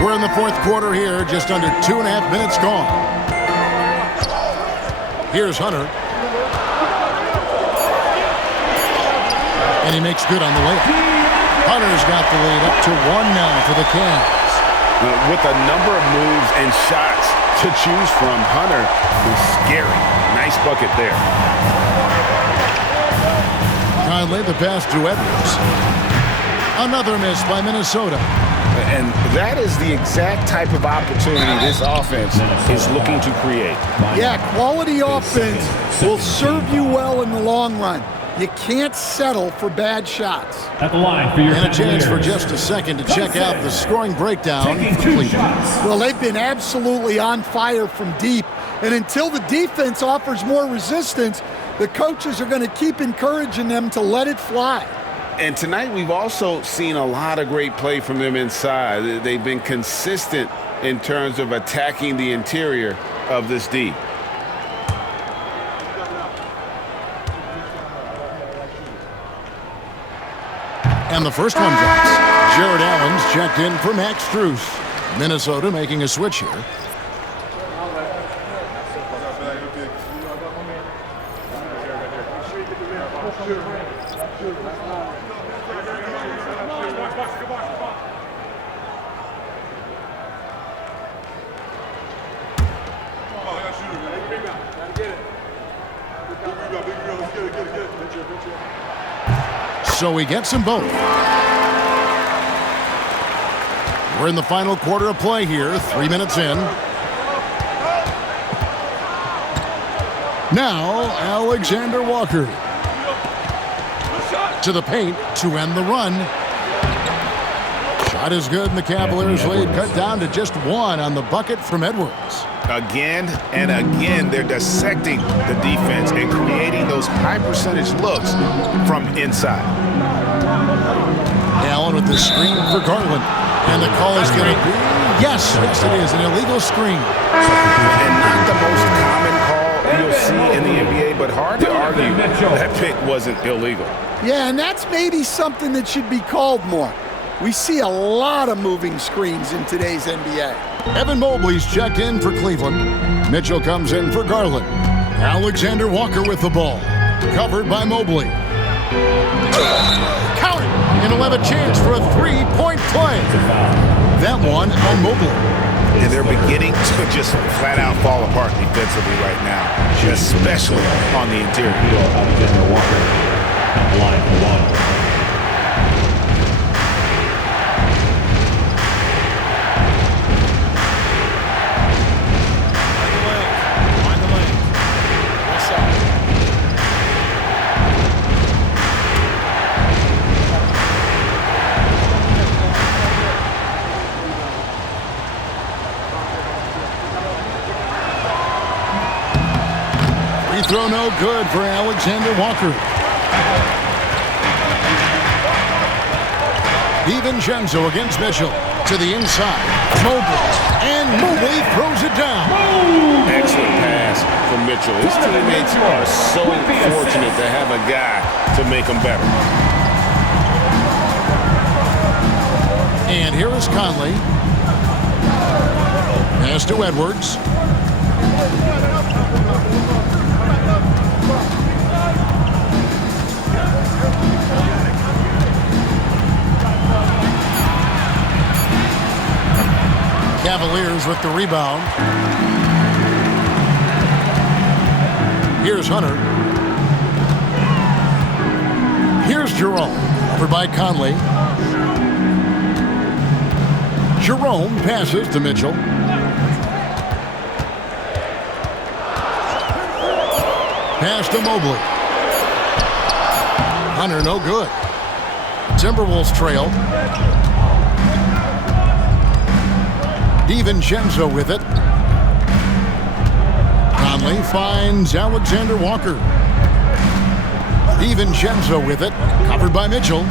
We're in the 4th quarter here, just under 2.5 minutes gone. Here's Hunter. And he makes good on the layup. Hunter's got the lead up to 1 now for the Cavs. With a number of moves and shots to choose from, Hunter is scary. Nice bucket there. Conley the pass to Edwards. Another miss by Minnesota. And that is the exact type of opportunity this offense is looking to create. Yeah, quality offense will serve you well in the long run. You can't settle for bad shots. At the line for your And a chance for just a second to check out the scoring breakdown for Cleveland. Well, they've been absolutely on fire from deep. And until the defense offers more resistance, the coaches are going to keep encouraging them to let it fly. And tonight we've also seen a lot of great play from them inside. They've been consistent in terms of attacking the interior of this D. And the first one drops. Jared Allen's checked in for Max Strus. Minnesota making a switch here. So he gets them both. We're in the final quarter of play here, 3 minutes in. Now, Alexander Walker. To the paint to end the run. Shot is good, and the Cavaliers lead cut down to just 1 on the bucket from Edwards. Again and again, they're dissecting the defense and creating those high-percentage looks from inside. Allen with the screen for Garland. And the call is going to be, yes, it is, an illegal screen. And not the most common call you'll see in the NBA, but hard to argue that pick wasn't illegal. Yeah, and that's maybe something that should be called more. We see a lot of moving screens in today's NBA. Evan Mobley's checked in for Cleveland. Mitchell comes in for Garland. Alexander Walker with the ball. Covered by Mobley. Count it! And he'll have a chance for a three-point play. That one on Mobley. And they're beginning to just flat-out fall apart defensively right now, especially on the interior. Alexander Walker at the line for one. Throw no good for Alexander Walker. DiVincenzo against Mitchell. To the inside. Mobley. And Mobley throws it down. Excellent pass from Mitchell. His teammates are so fortunate to have a guy to make them better. And here is Conley. Pass to Edwards. Cavaliers with the rebound. Here's Hunter. Here's Jerome. Over by Conley. Jerome passes to Mitchell. Pass to Mobley. Hunter no good. Timberwolves trail. DiVincenzo with it. Conley finds Alexander Walker. DiVincenzo with it. Covered by Mitchell.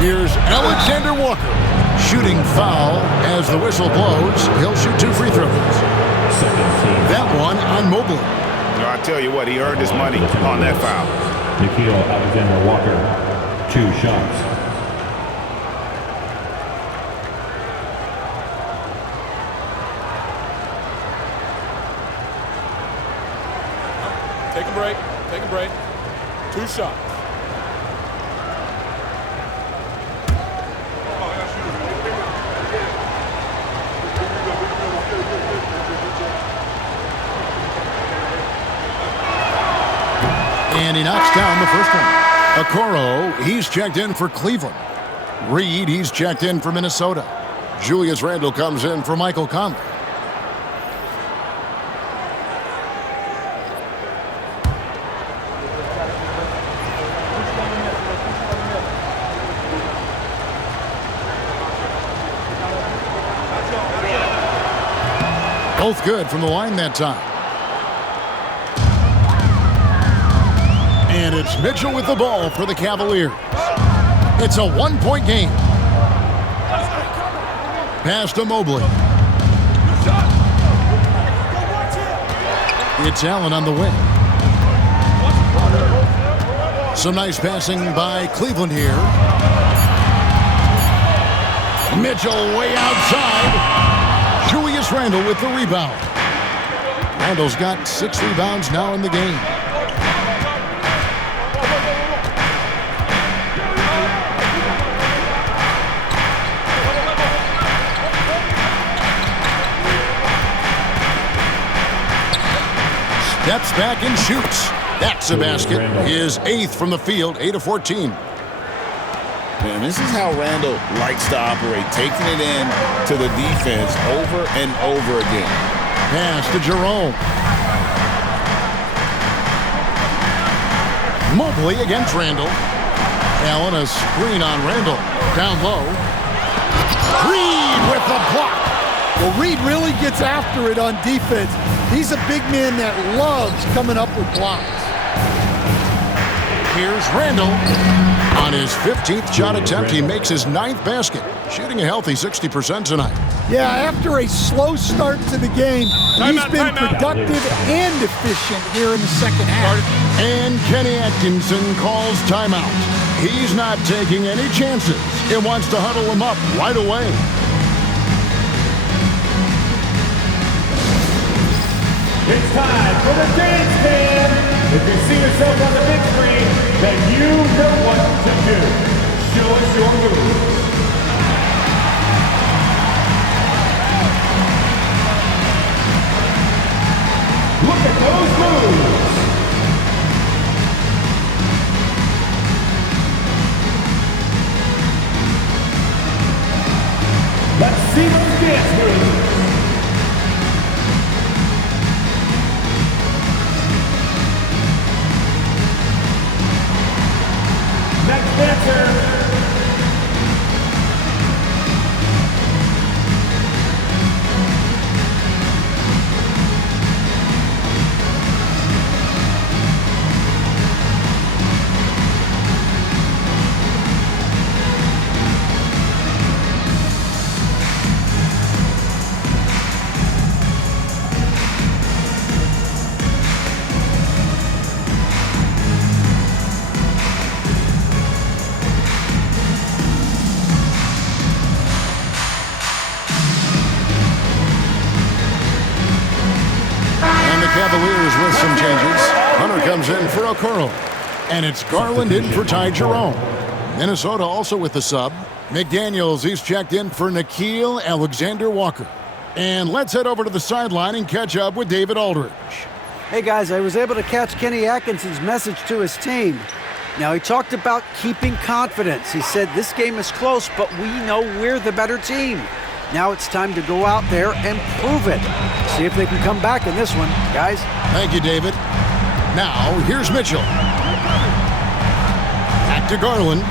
Here's Alexander Walker. Shooting foul as the whistle blows. He'll shoot 2 free throws. That one on Mobley. I tell you what, he earned his money on that foul. Nikhil Alexander Walker, 2 shots. Take a break. Take a break. 2 shots. And he knocks down the first one. Okoro, he's checked in for Cleveland. Reed, he's checked in for Minnesota. Julius Randle comes in for Michael Conley. Both good from the line that time. And it's Mitchell with the ball for the Cavaliers. It's a 1-point game. Pass to Mobley. It's Allen on the wing. Some nice passing by Cleveland here. Mitchell way outside. Julius Randle with the rebound. Randle's got 6 rebounds now in the game. Steps back and shoots. That's a basket. His 8th from the field, 8 of 14. And this is how Randall likes to operate, taking it in to the defense over and over again. Pass to Jerome. Mobley against Randall. Allen, a screen on Randall. Down low. Reed with the block. Well, Reed really gets after it on defense. He's a big man that loves coming up with blocks. Here's Randall. On his 15th shot attempt, he makes his 9th basket, shooting a healthy 60% tonight. Yeah, after a slow start to the game, he's been productive and efficient here in the second half. And Kenny Atkinson calls timeout. He's not taking any chances. It wants to huddle him up right away. It's time for the dance cam. If you see yourself on the big screen, then you know what to do. Show us your moves. Look at those moves. Let's see those dance moves. Next dancer. Cavaliers with some changes. Hunter comes in for Okoro. And it's Garland in for Ty Jerome. Minnesota also with the sub. McDaniels, he's checked in for Nickeil Alexander-Walker. And let's head over to the sideline and catch up with David Aldridge. Hey guys, I was able to catch Kenny Atkinson's message to his team. Now, he talked about keeping confidence. He said this game is close, but we know we're the better team. Now it's time to go out there and prove it. See if they can come back in this one, guys. Thank you, David. Now, here's Mitchell. Back to Garland.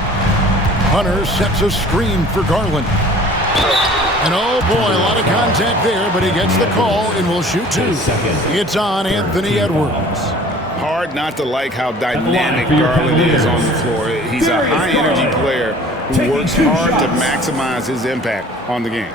Hunter sets a screen for Garland. And oh boy, a lot of contact there, but he gets the call and will shoot two. It's on Anthony Edwards. Hard not to like how dynamic Garland is on the floor. He's a high-energy player who works hard to maximize his impact on the game.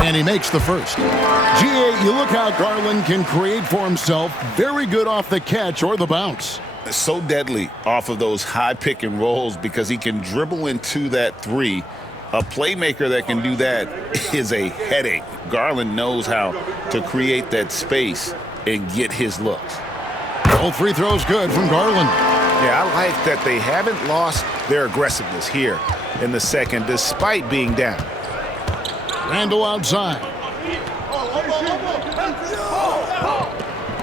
And he makes the first. GA, you look how Garland can create for himself. Very good off the catch or the bounce. So deadly off of those high pick and rolls because he can dribble into that three. A playmaker that can do that is a headache. Garland knows how to create that space and get his looks. All free throws good from Garland. Yeah, I like that they haven't lost their aggressiveness here in the second despite being down. Randall outside.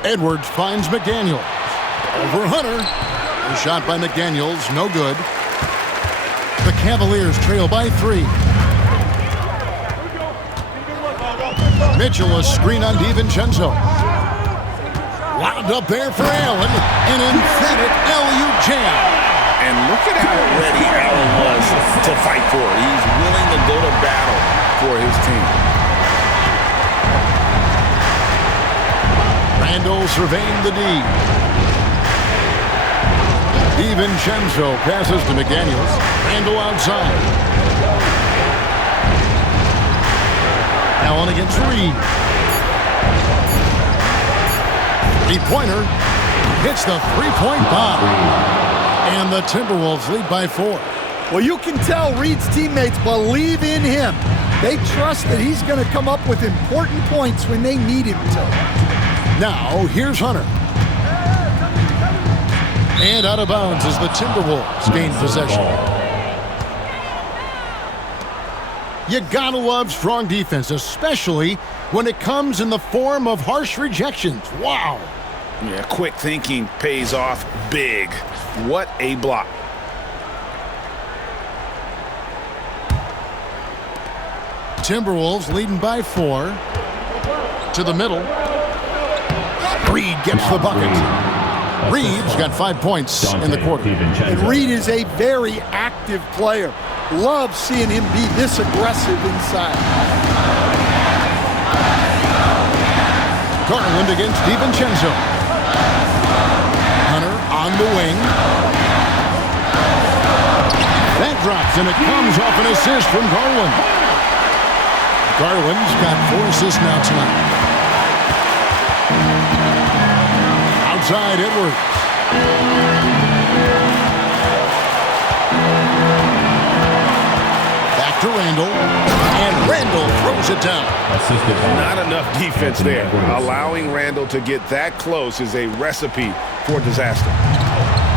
Edwards finds McDaniels. Over Hunter. The shot by McDaniels, no good. The Cavaliers trail by 3. Mitchell, a screen on DiVincenzo. Wound up there for Allen. An emphatic LU jam. And look at how ready Allen was to fight for it. He's willing to go to battle for his team. Randall surveying the D. DiVincenzo passes to McDaniels. Randall outside. Allen against Reed. Three-pointer hits the three-point bomb. And the Timberwolves lead by 4. Well, you can tell Reed's teammates believe in him. They trust that he's going to come up with important points when they need him to. Now, here's Hunter. And out of bounds as the Timberwolves gain possession. You gotta love strong defense, especially when it comes in the form of harsh rejections. Wow. Yeah, quick thinking pays off big. What a block. Timberwolves leading by 4. To the middle. Reed gets the bucket. Reed's got 5 points in the quarter. And Reed is a very active player. Love seeing him be this aggressive inside. Garland against DiVincenzo. Hunter on the wing. That drops, and it comes off an assist from Garland. Garland's got 4 assists now tonight. Outside Edwards. Back to Randall. And Randall throws it down. Not enough defense there. Allowing Randall to get that close is a recipe for disaster.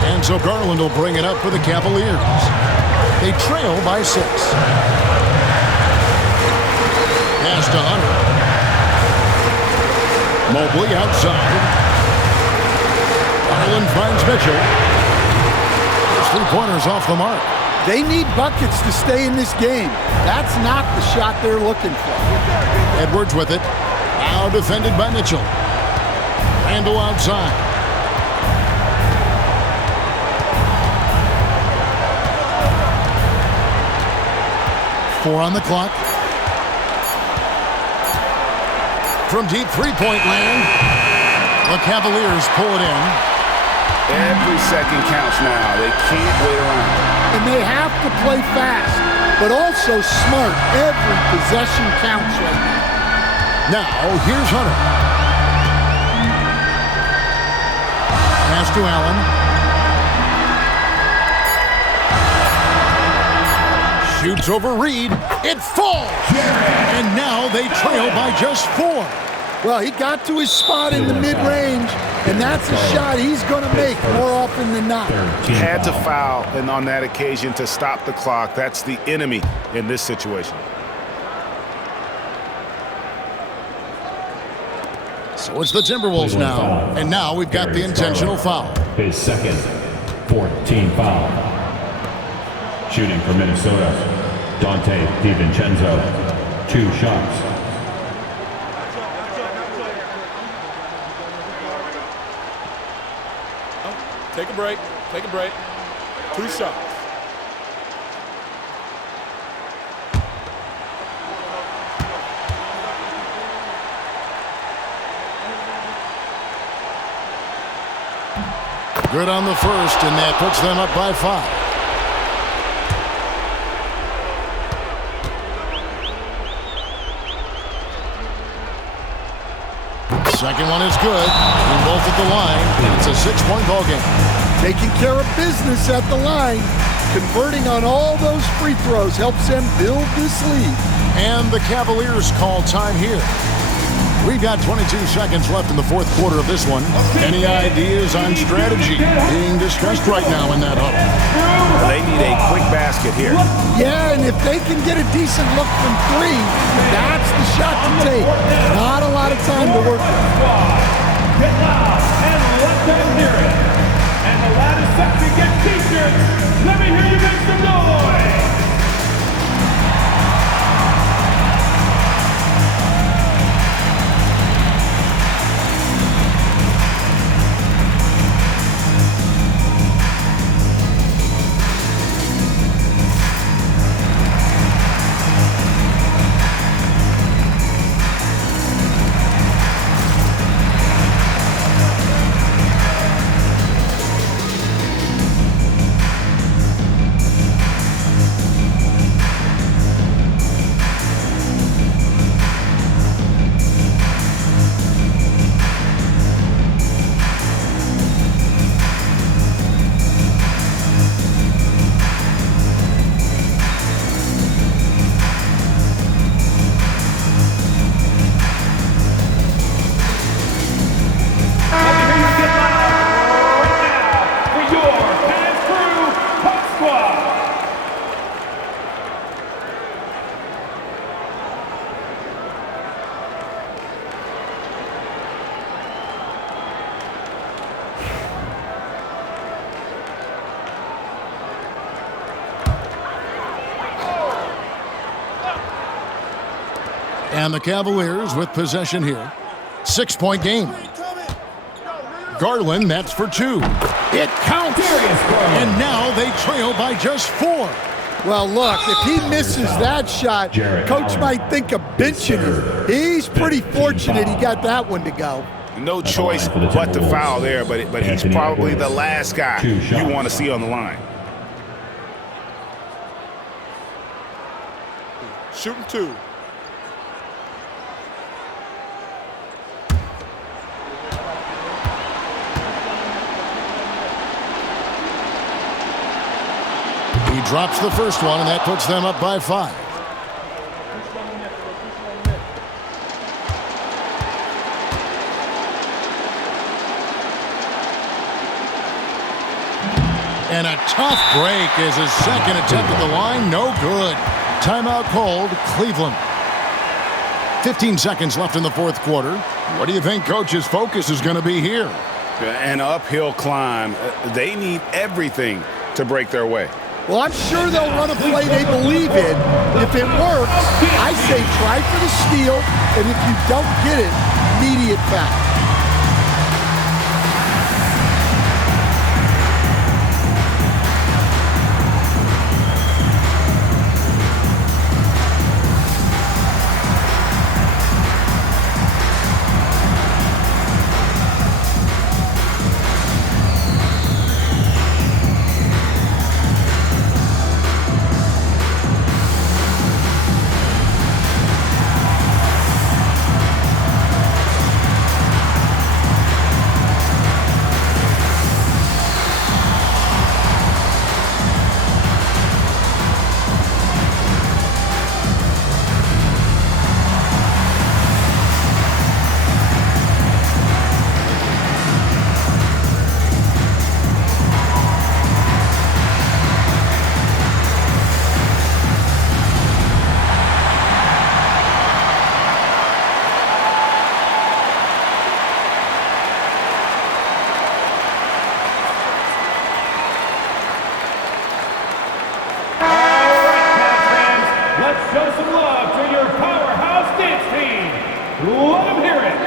And so Garland will bring it up for the Cavaliers. They trail by 6. Pass to Hunter. Mobley outside. Garland finds Mitchell. Those 3-pointers off the mark. They need buckets to stay in this game. That's not the shot they're looking for. Edwards with it. Now defended by Mitchell. Randall outside. Four on the clock. From deep three-point land, the Cavaliers pull it in. Every second counts now. They can't wait around. And they have to play fast, but also smart. Every possession counts right now. Now, here's Hunter. Pass to Allen. Shoots over Reed. It falls. And now they trail by just 4. Well, he got to his spot in the mid-range, and that's a shot he's going to make more often than not. Had to foul, and on that occasion to stop the clock. That's the enemy in this situation. So it's the Timberwolves now. And now we've got the intentional foul. His second, 4th team foul. Shooting for Minnesota, Dante DiVincenzo. 2 shots. Take a break. Take a break. 2 shots. Good on the first, and that puts them up by 5. Second one is good. In both at the line. It's a 6-point ball game. Taking care of business at the line. Converting on all those free throws helps them build this lead. And the Cavaliers call time here. We've got 22 seconds left in the 4th quarter of this one. Any ideas on strategy being discussed right now in that huddle? They need a quick basket here. Yeah, and if they can get a decent look from 3, that's the shot to take. Not a lot of time to work with. Get loud and let them hear it. And the loudest section get t-shirts. Let me hear you make some noise. And the Cavaliers with possession here. 6-point game. Garland, that's for 2. It counts. And now they trail by just 4. Well, look, if he misses that shot, Coach might think of benching him. He's pretty fortunate he got that one to go. No choice but to foul there, but he's probably the last guy you want to see on the line. Shooting 2. He drops the first one, and that puts them up by 5. And a tough break is his second attempt at the line. No good. Timeout called, Cleveland. 15 seconds left in the fourth quarter. What do you think Coach's focus is going to be here? An uphill climb. They need everything to break their way. Well, I'm sure they'll run a play they believe in. If it works, I say try for the steal, and if you don't get it, immediate foul. Show some love to your powerhouse dance team. Let them hear it.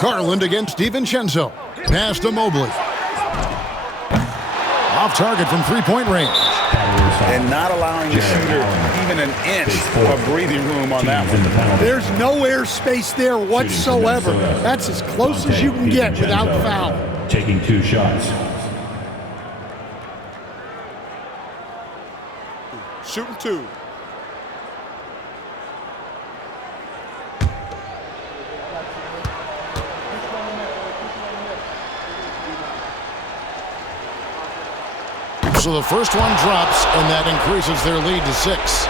Garland against DiVincenzo. Pass to Mobley. Off target from three-point range. And not allowing the shooter even an inch of breathing room on that one. There's no air space there whatsoever. That's as close as you can get without foul. Taking 2 shots. Shooting 2. So the first one drops, and that increases their lead to 6.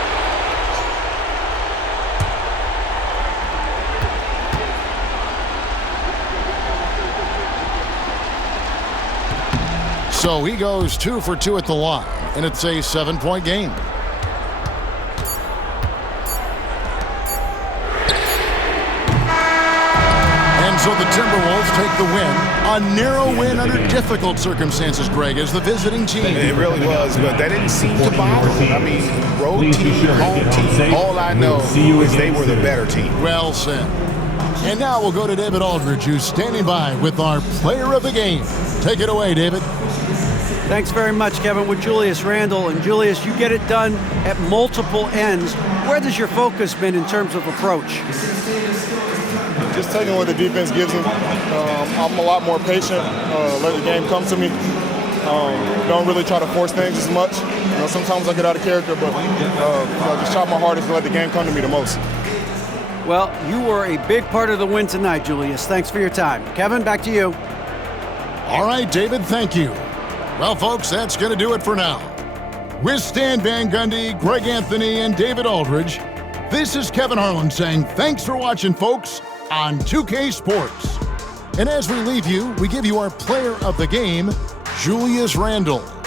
So he goes 2 for 2 at the line, and it's a 7-point game. And so the Timberwolves take the win. A narrow win under difficult circumstances, Greg, as the visiting team. It really was, but that didn't seem to bother them. I mean, road team, home team, all I know is they were the better team. Well said. And now we'll go to David Aldridge, who's standing by with our player of the game. Take it away, David. Thanks very much, Kevin. With Julius Randle. And Julius, you get it done at multiple ends. Where has your focus been in terms of approach? Just taking what the defense gives him. I'm a lot more patient. Let the game come to me. Don't really try to force things as much. Sometimes I get out of character, but just try my hardest to let the game come to me the most. Well, you were a big part of the win tonight, Julius. Thanks for your time. Kevin, back to you. All right, David, thank you. Well, folks, that's going to do it for now. With Stan Van Gundy, Greg Anthony, and David Aldridge, this is Kevin Harlan saying thanks for watching, folks, on 2K Sports. And as we leave you, we give you our player of the game, Julius Randle.